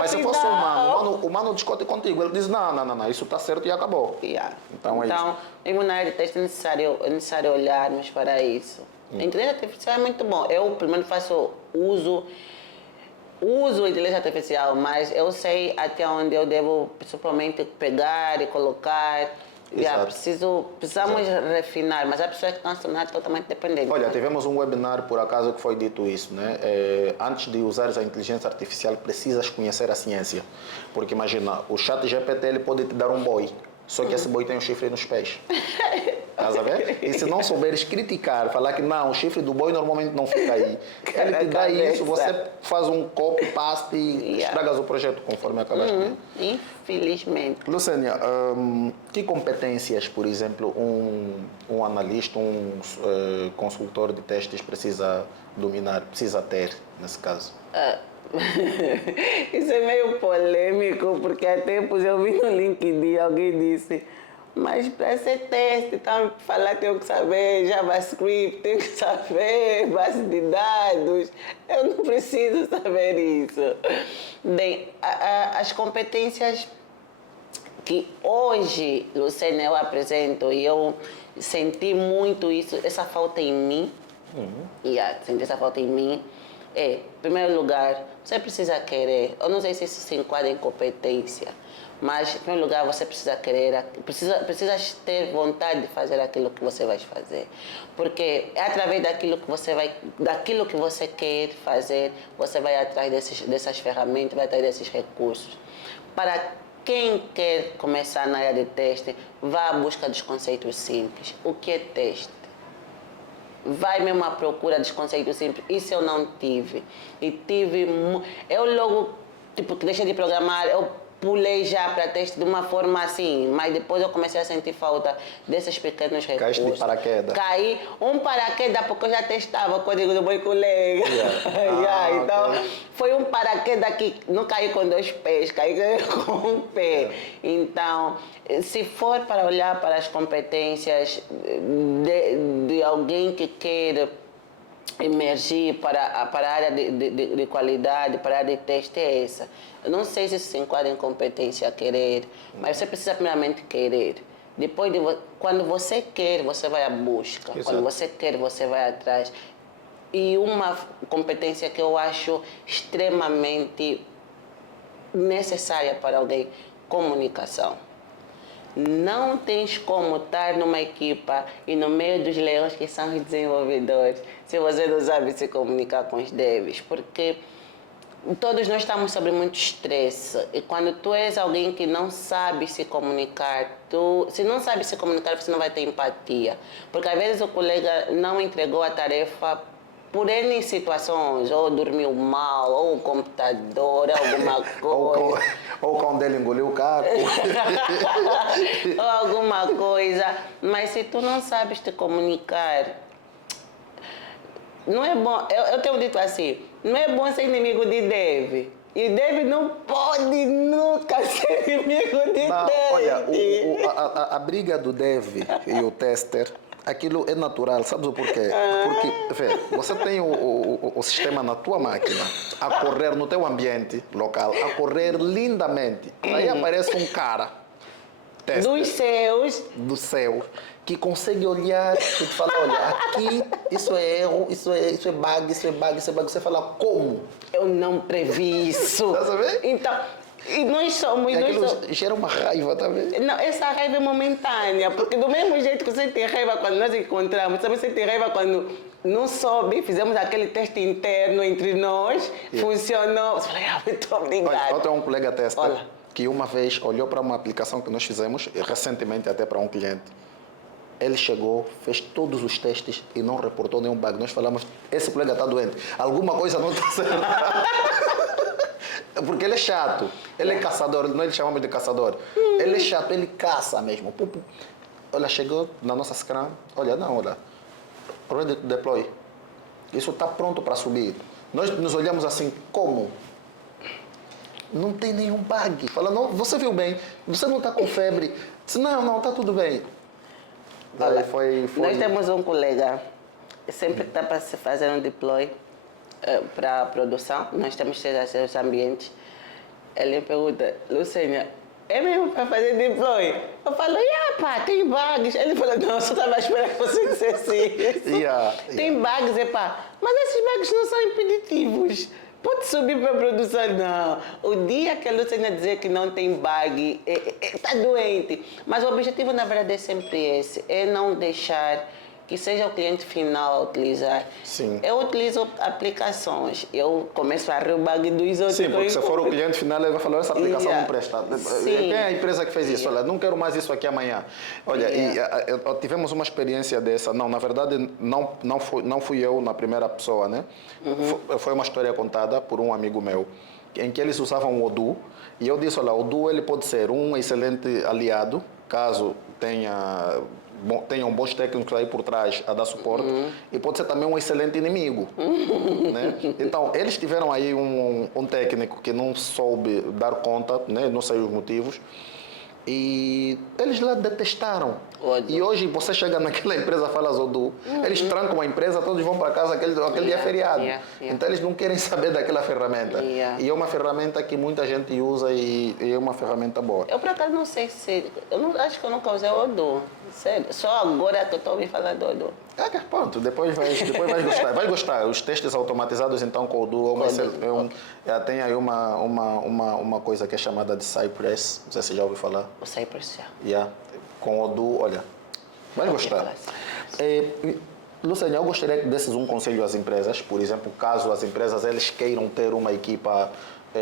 Mas se fosse um humano, o humano discute contigo. Ele diz, não, isso está certo e acabou. Yeah. Então é Então, em na área de teste é necessário olharmos para isso. A inteligência artificial é muito bom. Eu, primeiro, faço uso a inteligência artificial, mas eu sei até onde eu devo, principalmente, pegar e colocar. Exato. Precisamos refinar, mas há pessoas que estão se tornando totalmente dependentes. Olha, tivemos um webinar, por acaso, que foi dito isso, né? Antes de usares a inteligência artificial, precisas conhecer a ciência. Porque imagina, o chat GPT ele pode te dar um boi, só que esse boi tem um chifre nos pés. Estás a ver? E se não souberes criticar, falar que não, o chifre do boi normalmente não fica aí. Ele te dá isso, você faz um copy-paste e estragas o projeto conforme acabaste. Infelizmente. Lucênia, que competências, por exemplo, um analista, consultor de testes precisa dominar, precisa ter, nesse caso? Isso é meio polêmico, porque há tempos eu vi no LinkedIn, alguém disse, mas para ser teste, então, falar tenho que saber JavaScript, tenho que saber base de dados, eu não preciso saber isso. Bem, as competências que hoje, Lucena, eu apresento, e eu senti muito isso, essa falta em mim, senti essa falta em mim, em primeiro lugar, você precisa querer. Eu não sei se isso se enquadra em competência, mas, em primeiro lugar, você precisa querer, precisa ter vontade de fazer aquilo que você vai fazer. Porque é através daquilo que você quer fazer, você vai atrás dessas ferramentas, vai atrás desses recursos. Para quem quer começar na área de teste, vá à busca dos conceitos simples. O que é teste? Vai mesmo à procura dos conceitos simples. Isso eu não tive. Eu logo, que deixei de programar, eu pulei já para teste de uma forma assim, mas depois eu comecei a sentir falta desses pequenos recursos. Caíste de paraquedas? Caí um paraquedas porque eu já testava o código do meu colega. Então, okay. Foi um paraquedas que não caí com 2 pés, caí com um pé. Então, se for para olhar para as competências de alguém que quer emergir para a área de qualidade, para a área de teste, é essa. Eu não sei se isso se enquadra em competência a querer, mas você precisa primeiramente querer. Depois, quando você quer, você vai à busca. Exato. Quando você quer, você vai atrás. E uma competência que eu acho extremamente necessária para alguém, comunicação. Não tens como estar numa equipa e no meio dos leões que são os desenvolvedores, se você não sabe se comunicar com os devs, porque todos nós estamos sob muito estresse e quando tu és alguém que não sabe se comunicar, se não sabe se comunicar, você não vai ter empatia, porque às vezes o colega não entregou a tarefa por N situações, ou dormiu mal, ou o computador, alguma coisa. ou quando ele engoliu o carro. Ou alguma coisa. Mas se tu não sabes te comunicar, não é bom. Eu tenho dito assim, não é bom ser inimigo de dev. E dev não pode nunca ser inimigo de dev. Olha, a briga do dev e o tester, aquilo é natural, sabes o porquê? Porque, vê, você tem o sistema na tua máquina a correr no teu ambiente local, a correr lindamente. Aí aparece um cara, tester, do céu, que consegue olhar e te fala, olha, aqui isso é erro, isso é bug, isso é bug, isso é bug. Você fala, como? Eu não previ isso. Tá sabendo? Então, e nós somos... Gera uma raiva, tá vendo? Não, essa raiva é momentânea, porque do mesmo jeito que você tem raiva quando nós encontramos, também você tem raiva quando não soube, fizemos aquele teste interno entre nós, funcionou. Você fala, muito obrigada. Eu tenho um colega tester que uma vez olhou para uma aplicação que nós fizemos, recentemente até para um cliente. Ele chegou, fez todos os testes e não reportou nenhum bug. Nós falamos, esse colega está doente, alguma coisa não está certa. Porque ele é chato, ele é caçador, não ele chamamos de caçador. Ele é chato, ele caça mesmo. Olha, chegou na nossa Scrum, olha, ready to deploy. Isso está pronto para subir. Nós nos olhamos assim, como? Não tem nenhum bug. Fala, não, você viu bem, você não está com febre. Disse, não, está tudo bem. Olha, foi... Nós temos um colega, sempre que está para se fazer um deploy para a produção, nós temos que ter acessos ambientes. Ele me pergunta, Lucênia, é mesmo para fazer deploy? Eu falo, pá, tem bugs. Ele falou, não, eu só estava esperando que você dissesse isso. Tem bugs, pá. Mas esses bugs não são impeditivos. Pode subir para a produção, não. O dia que a Lucena dizer que não tem bug, está doente. Mas o objetivo, na verdade, é sempre esse. É não deixar que seja o cliente final a utilizar. Sim. Eu utilizo aplicações. Eu começo a rir o bug dos outros. Sim, porque se for o cliente final, ele vai falar, essa aplicação não presta. Sim. Quem é a empresa que fez isso? Olha, não quero mais isso aqui amanhã. Olha, tivemos uma experiência dessa. Não, na verdade, não fui eu na primeira pessoa, né? Foi uma história contada por um amigo meu, em que eles usavam o Odoo. E eu disse, olha, o Odoo ele pode ser um excelente aliado, caso tenham bons técnicos aí por trás a dar suporte, e pode ser também um excelente inimigo. Né? Então, eles tiveram aí um técnico que não soube dar conta, né? Não sei os motivos, e eles lá detestaram. E hoje você chega naquela empresa, fala Odoo, eles trancam a empresa, todos vão para casa, aquele dia é feriado. Então eles não querem saber daquela ferramenta. E é uma ferramenta que muita gente usa e é uma ferramenta boa. Eu por acaso não sei se... acho que eu nunca usei o Odoo. Sério, só agora que eu estou ouvindo falar do Odoo. Pronto, depois vai gostar. Vai gostar. Os testes automatizados, então, com o Odoo, tem aí uma coisa que é chamada de Cypress. Não sei se você já ouviu falar. O Cypress já. Com o Odoo, olha, vai gostar. Lucênia, eu gostaria que desses um conselho às empresas. Por exemplo, caso as empresas eles queiram ter uma equipa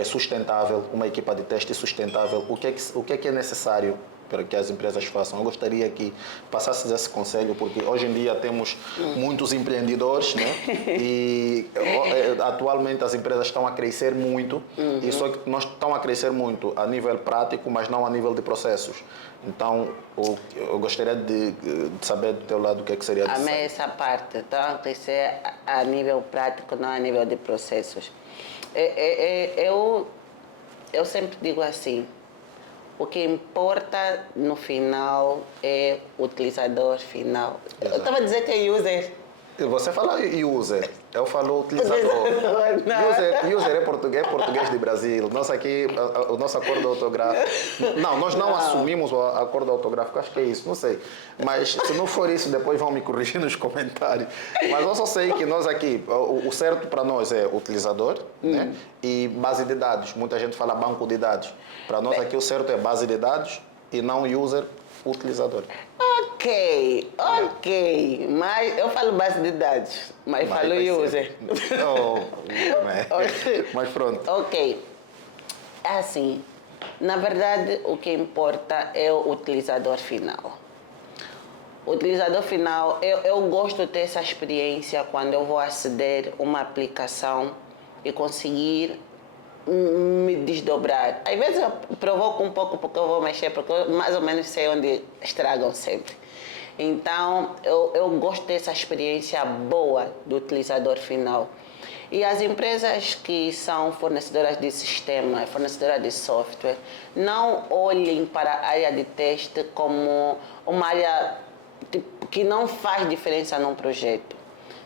sustentável, uma equipa de teste sustentável, o que é necessário para que as empresas façam? Eu gostaria que passasses esse conselho, porque hoje em dia temos muitos empreendedores, né? E atualmente as empresas estão a crescer muito, e só que nós estão a crescer muito a nível prático, mas não a nível de processos. Então, eu gostaria de saber do teu lado o que seria disso. Amei essa parte, estão a crescer a nível prático, não a nível de processos. Eu sempre digo assim, o que importa no final é o utilizador final. Exato. Eu estava a dizer que é user. Você fala user, eu falo utilizador. User é português de Brasil. Nós aqui, o nosso acordo ortográfico... Não, nós não assumimos o acordo ortográfico, acho que é isso, não sei. Mas se não for isso, depois vão me corrigir nos comentários. Mas eu só sei que nós aqui, o certo para nós é utilizador, né? E base de dados. Muita gente fala banco de dados. Para nós aqui o certo é base de dados e não user, utilizador. Ok. Mas eu falo base de dados, mas falo user. Mas pronto. Ok. Assim, na verdade, o que importa é o utilizador final. O utilizador final, eu gosto de ter essa experiência quando eu vou aceder a uma aplicação e conseguir me desdobrar. Às vezes eu provoco um pouco porque eu vou mexer, porque eu mais ou menos sei onde estragam sempre. Então, eu gosto dessa experiência boa do utilizador final. E as empresas que são fornecedoras de sistema, fornecedoras de software, não olhem para a área de teste como uma área que não faz diferença num projeto.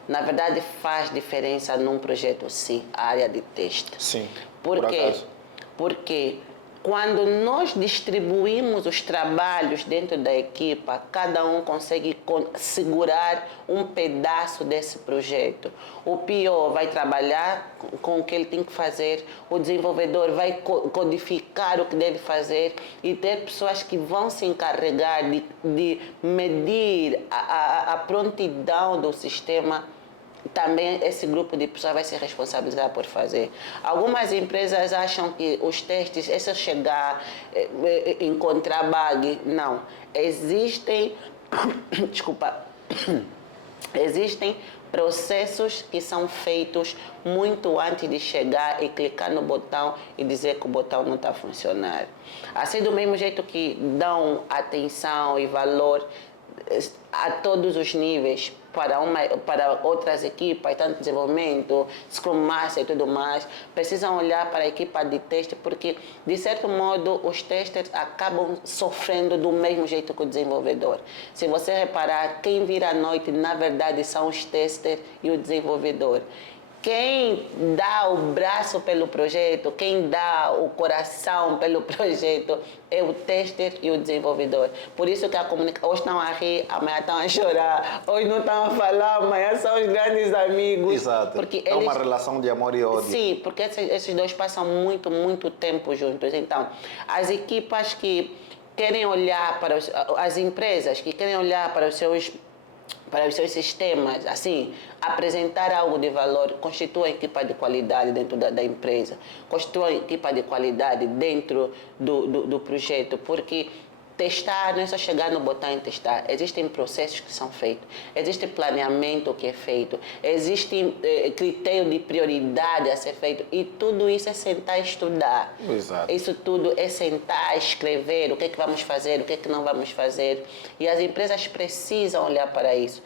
Na verdade, faz diferença num projeto, sim, a área de teste. Sim. Por quê? Porque quando nós distribuímos os trabalhos dentro da equipa, cada um consegue segurar um pedaço desse projeto. O PO vai trabalhar com o que ele tem que fazer, o desenvolvedor vai codificar o que deve fazer e ter pessoas que vão se encarregar de medir a prontidão do sistema. Também esse grupo de pessoas vai se responsabilizar por fazer. Algumas empresas acham que os testes, é só chegar, encontrar bug. Não. Existem Desculpa. Existem processos que são feitos muito antes de chegar e clicar no botão e dizer que o botão não está a funcionar. Assim, do mesmo jeito que dão atenção e valor a todos os níveis para outras equipas, tanto desenvolvimento, Scrum Master e tudo mais, precisam olhar para a equipa de teste porque, de certo modo, os testers acabam sofrendo do mesmo jeito que o desenvolvedor. Se você reparar, quem vira à noite, na verdade, são os testers e o desenvolvedor. Quem dá o braço pelo projeto, quem dá o coração pelo projeto é o tester e o desenvolvedor. Por isso que a comunicação, hoje estão a rir, amanhã estão a chorar, hoje não estão a falar, amanhã são os grandes amigos. Exato. Porque é uma relação de amor e ódio. Sim, porque esses dois passam muito, muito tempo juntos. Então, as equipas que querem olhar para as empresas que querem olhar para os seus sistemas, assim, apresentar algo de valor, constitui equipa de qualidade dentro da empresa, constitui equipa de qualidade dentro do projeto, porque testar não é só chegar no botão e testar. Existem processos que são feitos, existe planeamento que é feito, existe critério de prioridade a ser feito e tudo isso é sentar e estudar. Exato. Isso tudo é sentar, escrever o que é que vamos fazer, o que é que não vamos fazer. E as empresas precisam olhar para isso.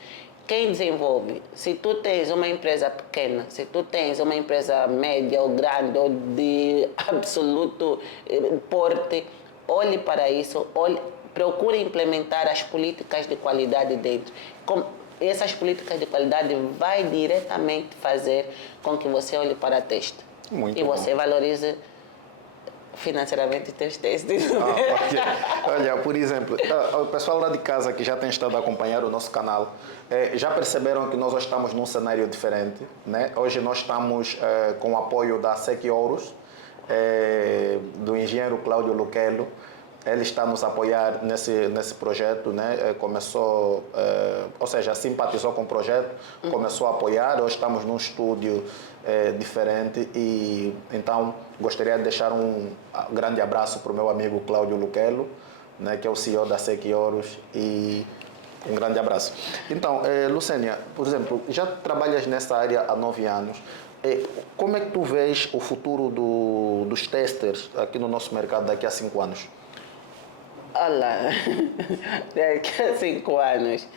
Quem desenvolve? Se tu tens uma empresa pequena, se tu tens uma empresa média ou grande ou de absoluto porte, olhe para isso, procure implementar as políticas de qualidade dentro. Essas políticas de qualidade vai diretamente fazer com que você olhe para teste. Muito e bom. você valorize financeiramente teus testes. Okay. Olha, por exemplo, o pessoal lá de casa que já tem estado a acompanhar o nosso canal, já perceberam que nós hoje estamos num cenário diferente, né? Hoje nós estamos com o apoio da Sequiouros, do engenheiro Cláudio Luquelo. Ele está nos apoiar nesse projeto, né? Começou, ou seja, simpatizou com o projeto, começou a apoiar. Hoje estamos num estúdio diferente e então gostaria de deixar um grande abraço para o meu amigo Cláudio Luquelo, né? Que é o CEO da Sequiouros, e um grande abraço. Então, Lucênia, por exemplo, já trabalhas nessa área há 9 anos. Como é que tu vês o futuro dos testers aqui no nosso mercado daqui a 5 anos? Olha, daqui a 5 anos,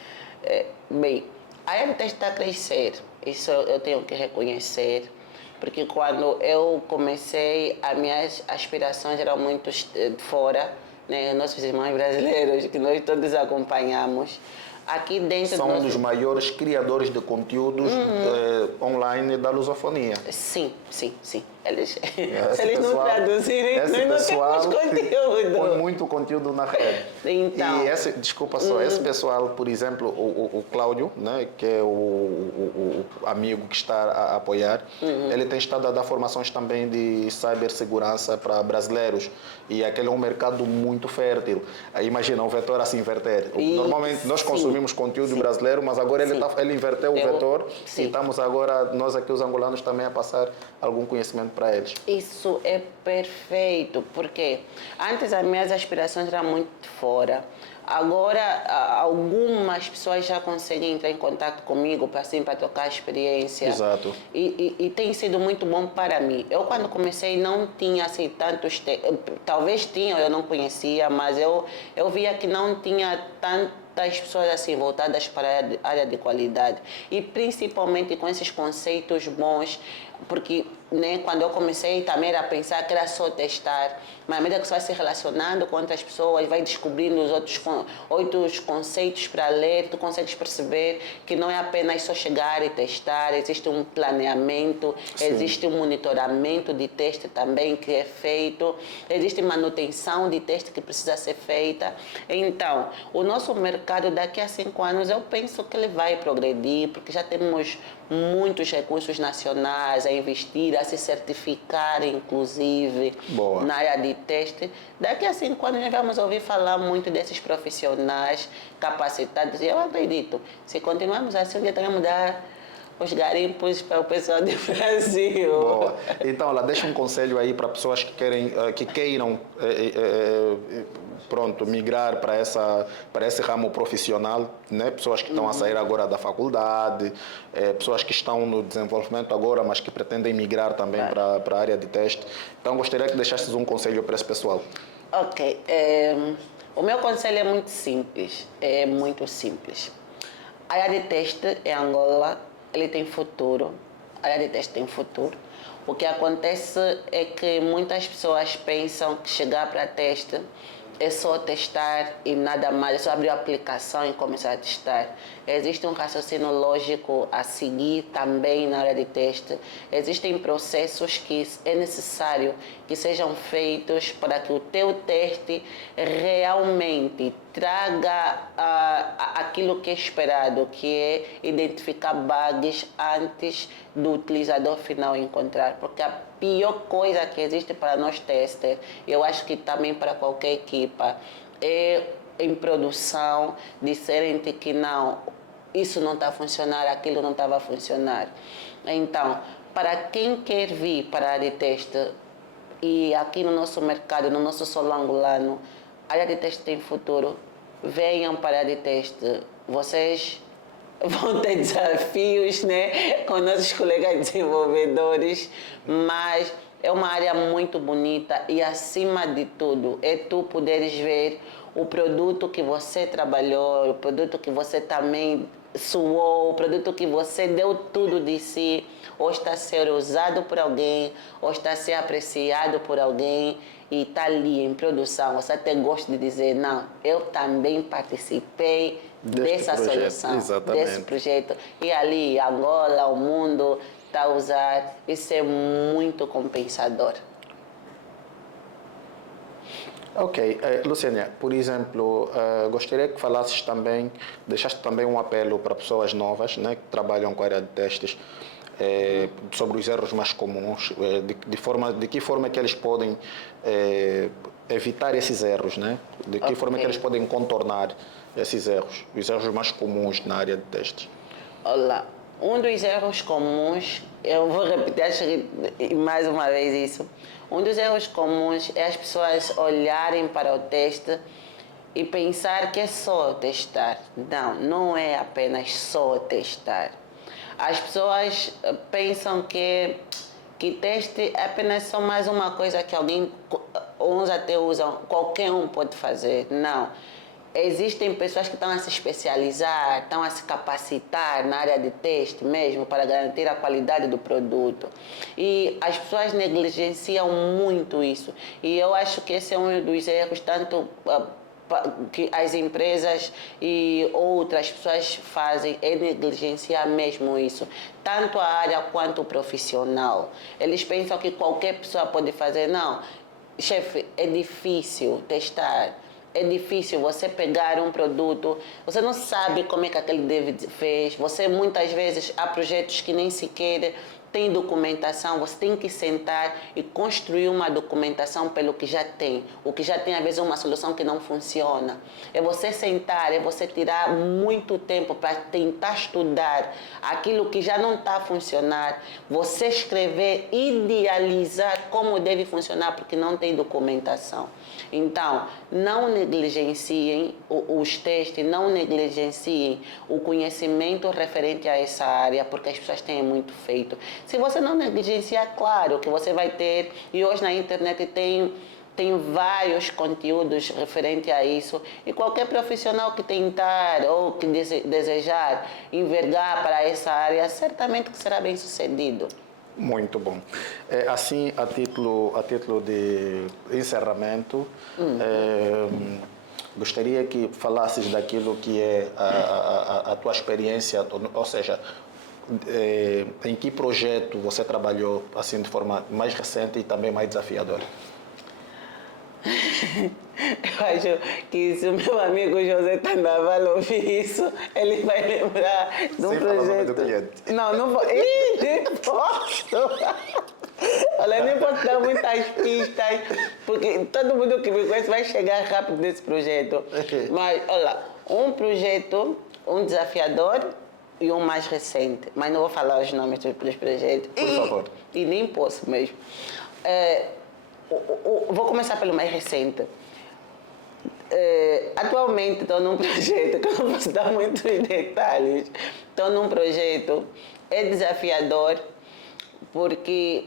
bem, a área de teste está a crescer, isso eu tenho que reconhecer, porque quando eu comecei, as minhas aspirações eram muito fora, né, nossos irmãos brasileiros, que nós todos acompanhamos. Aqui dentro são um dos maiores criadores de conteúdos online da lusofonia. Sim, sim, sim. Se eles não traduzirem, nós não temos conteúdo. Põe muito conteúdo na rede. Então, e esse pessoal, por exemplo, o Cláudio, né, que é o amigo que está a apoiar, ele tem estado a dar formações também de cibersegurança para brasileiros. E aquele é um mercado muito fértil. Imagina, o vetor a se inverter. Normalmente nós consumimos conteúdo brasileiro, mas agora ele inverteu o vetor e estamos agora, nós aqui os angolanos, também a passar algum conhecimento para eles. Isso é perfeito, porque antes as minhas aspirações eram muito fora. Agora, algumas pessoas já conseguem entrar em contato comigo para trocar experiência. Exato. E tem sido muito bom para mim. Eu, quando comecei, não tinha assim tantos... Talvez tinha, eu não conhecia, mas eu via que não tinha tantas pessoas assim voltadas para a área de qualidade. E principalmente com esses conceitos bons, porque né, quando eu comecei também era pensar que era só testar, mas à medida que você vai se relacionando com outras pessoas, vai descobrindo os outros conceitos para ler, tu consegues perceber que não é apenas só chegar e testar, existe um planeamento, existe um monitoramento de teste também que é feito, existe manutenção de teste que precisa ser feita. Então, o nosso mercado daqui a 5 anos, eu penso que ele vai progredir, porque já temos muitos recursos nacionais a investir, a se certificar, inclusive, na área de teste. Daqui a 5 anos, nós vamos ouvir falar muito desses profissionais capacitados. E eu acredito, se continuarmos assim, um dia também mudar os garimpos para o pessoal do Brasil. Boa. Então, lá, deixa um conselho aí para pessoas que queiram pronto, migrar para esse ramo profissional, né? Pessoas que estão a sair agora da faculdade, pessoas que estão no desenvolvimento agora, mas que pretendem migrar também para a área de teste. Então, gostaria que deixasses um conselho para esse pessoal. Ok. O meu conselho é muito simples. É muito simples. A área de teste em Angola, ele tem futuro. A área de teste tem futuro. O que acontece é que muitas pessoas pensam que chegar para teste é só testar e nada mais, é só abrir a aplicação e começar a testar. Existe um raciocínio lógico a seguir também na área de teste. Existem processos que é necessário que sejam feitos para que o teu teste realmente traga aquilo que é esperado, que é identificar bugs antes do utilizador final encontrar. Porque a pior coisa que existe para nós testers, eu acho que também para qualquer equipa, é em produção disserem que não, isso não está a funcionar, aquilo não estava a funcionar. Então, para quem quer vir para a área de teste, e aqui no nosso mercado, no nosso solo angolano, a área de teste tem futuro, venham para a área de teste. Vocês vão ter desafios, né, com nossos colegas desenvolvedores, mas é uma área muito bonita e, acima de tudo, é tu poderes ver o produto que você trabalhou, o produto que você também suou, o produto que você deu tudo de si, ou está a ser usado por alguém, ou está a ser apreciado por alguém e está ali em produção. Você até gosta de dizer, não, eu também participei dessa solução, exatamente, desse projeto. E ali, Angola, o mundo está a usar. Isso é muito compensador. Ok. Luciana, por exemplo, gostaria que falasses também, deixaste também um apelo para pessoas novas, né, que trabalham com a área de testes, sobre os erros mais comuns, de que forma que eles podem evitar esses erros, né? De que forma que eles podem contornar esses erros, os erros mais comuns na área de testes. Olá, um dos erros comuns, eu vou repetir acho que mais uma vez isso, um dos erros comuns é as pessoas olharem para o teste e pensar que é só testar. Não, não é apenas só testar. As pessoas pensam que teste é apenas só mais uma coisa que alguém, uns até usam, qualquer um pode fazer. Não. Existem pessoas que estão a se especializar, estão a se capacitar na área de teste mesmo para garantir a qualidade do produto. E as pessoas negligenciam muito isso. E eu acho que esse é um dos erros, tanto que as empresas e outras pessoas fazem, é negligenciar mesmo isso. Tanto a área quanto o profissional. Eles pensam que qualquer pessoa pode fazer. Não, chefe, é difícil testar. É difícil você pegar um produto, você não sabe como é que aquele David fez, você muitas vezes há projetos que nem sequer tem documentação, você tem que sentar e construir uma documentação pelo que já tem. O que já tem, às vezes, é uma solução que não funciona. É você sentar, é você tirar muito tempo para tentar estudar aquilo que já não está a funcionar, você escrever, idealizar como deve funcionar, porque não tem documentação. Então, não negligenciem os testes, não negligenciem o conhecimento referente a essa área, porque as pessoas têm muito feito. Se você não negligenciar, claro que você vai ter, e hoje na internet tem vários conteúdos referente a isso, e qualquer profissional que tentar ou que desejar envergar para essa área, certamente que será bem sucedido. Muito bom. Assim, a título de encerramento, gostaria que falasses daquilo que é a tua experiência, ou seja, em que projeto você trabalhou assim de forma mais recente e também mais desafiadora? Eu acho que se o meu amigo José Tandaval ouvir isso, ele vai lembrar de um projeto. Não vou. Nem posso. Olha, nem posso dar muitas pistas, porque todo mundo que me conhece vai chegar rápido nesse projeto. Mas, olha, um projeto, um desafiador, e um mais recente, mas não vou falar os nomes dos projetos. Por favor. E nem posso mesmo. Vou começar pelo mais recente. Atualmente estou num projeto que eu não posso dar muitos detalhes. Estou num projeto, é desafiador, porque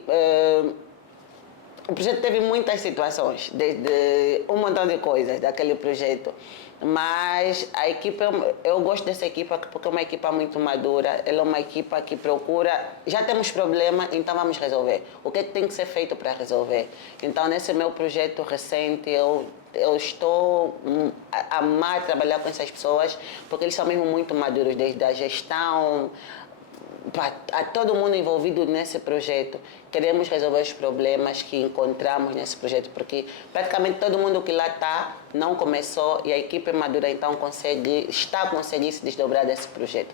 o projeto teve muitas situações, desde um montão de coisas daquele projeto. Mas a equipa, eu gosto dessa equipa porque é uma equipa muito madura, ela é uma equipa que procura, já temos problema, então vamos resolver. O que é que tem que ser feito para resolver? Então, nesse meu projeto recente, eu estou a amar trabalhar com essas pessoas, porque eles são mesmo muito maduros, desde a gestão, a todo mundo envolvido nesse projeto. Queremos resolver os problemas que encontramos nesse projeto, porque praticamente todo mundo que lá está não começou e a equipe madura então está a conseguir se desdobrar desse projeto.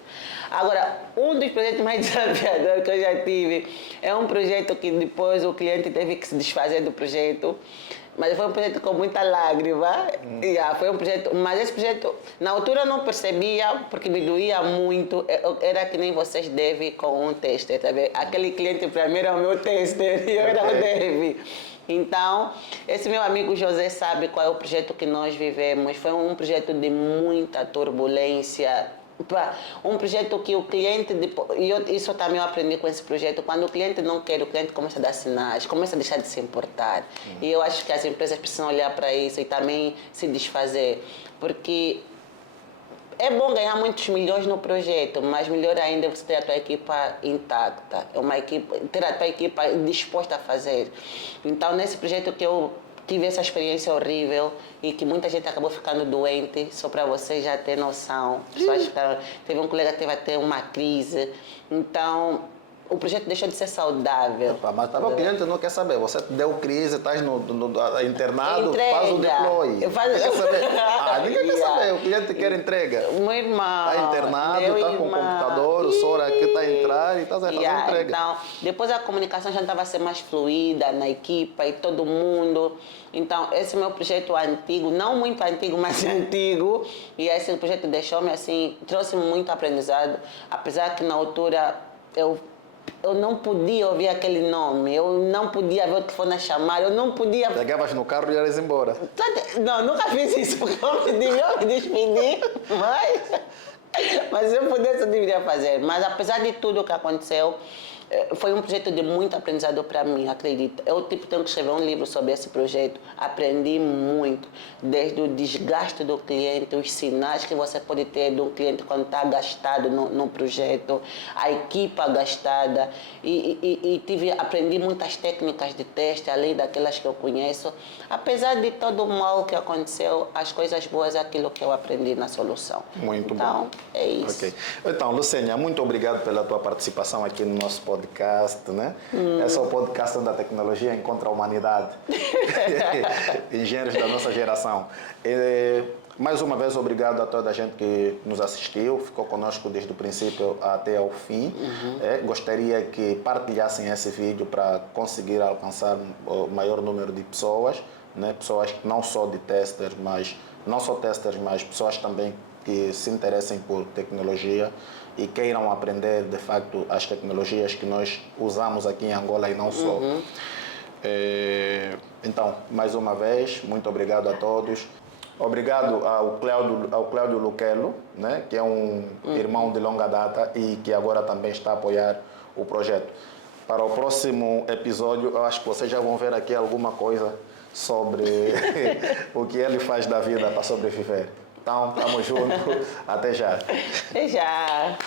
Agora, um dos projetos mais desafiadores que eu já tive é um projeto que depois o cliente teve que se desfazer do projeto. Mas foi um projeto com muita lágrima. Foi um projeto, mas esse projeto, na altura eu não percebia, porque me doía muito. Era que nem vocês devem com um tester, tá vendo? Aquele cliente para mim era o meu tester e eu era o dev. Então, esse meu amigo José sabe qual é o projeto que nós vivemos. Foi um projeto de muita turbulência. Um projeto que o cliente, isso também eu aprendi com esse projeto, quando o cliente não quer, o cliente começa a dar sinais, começa a deixar de se importar. E eu acho que as empresas precisam olhar para isso e também se desfazer, porque é bom ganhar muitos milhões no projeto, mas melhor ainda é você ter a tua equipa intacta, ter a tua equipa disposta a fazer. Então, nesse projeto que eu tive essa experiência horrível e que muita gente acabou ficando doente, só para você já ter noção. Teve um colega que teve até uma crise. Então, o projeto deixou de ser saudável. Mas o cliente não quer saber. Você deu crise, estás no internado, entrega. Faz o deploy. Quer saber? Ninguém quer saber. O cliente quer entrega. Meu irmão. Está internado, está com o computador, o senhor aqui está a entrar e está a fazer entrega. Então, depois a comunicação já estava a ser mais fluida na equipa e todo mundo. Então, esse meu projeto antigo, não muito antigo, mas antigo, e esse projeto deixou-me assim, trouxe-me muito aprendizado, apesar que na altura eu não podia ouvir aquele nome, eu não podia ver o telefone a chamar, eu não podia... Pegavas no carro e ias embora. Não, nunca fiz isso, porque eu me despedi, mas se eu pudesse, eu deveria fazer. Mas apesar de tudo o que aconteceu, foi um projeto de muito aprendizado para mim, acredita. Eu tenho que escrever um livro sobre esse projeto. Aprendi muito, desde o desgaste do cliente, os sinais que você pode ter de um cliente quando está gastado no projeto, a equipa gastada. Aprendi muitas técnicas de teste, além daquelas que eu conheço. Apesar de todo o mal que aconteceu, as coisas boas é aquilo que eu aprendi na solução. Muito bom. Então, é isso. Okay. Então, Lucênia, muito obrigado pela tua participação aqui no nosso podcast, né? Esse é o podcast onde a tecnologia encontra a humanidade. Engenheiros da nossa geração. Mais uma vez, obrigado a toda a gente que nos assistiu, ficou conosco desde o princípio até ao fim. Gostaria que partilhassem esse vídeo para conseguir alcançar o maior número de pessoas, né? Pessoas não só de testers, mas pessoas também que se interessem por tecnologia e queiram aprender, de facto, as tecnologias que nós usamos aqui em Angola e não só. Então, mais uma vez, muito obrigado a todos. Obrigado ao Cláudio Luquelo, né, que é um irmão de longa data e que agora também está a apoiar o projeto. Para o próximo episódio, eu acho que vocês já vão ver aqui alguma coisa sobre o que ele faz da vida para sobreviver. Então, estamos juntos. Até já. Até já.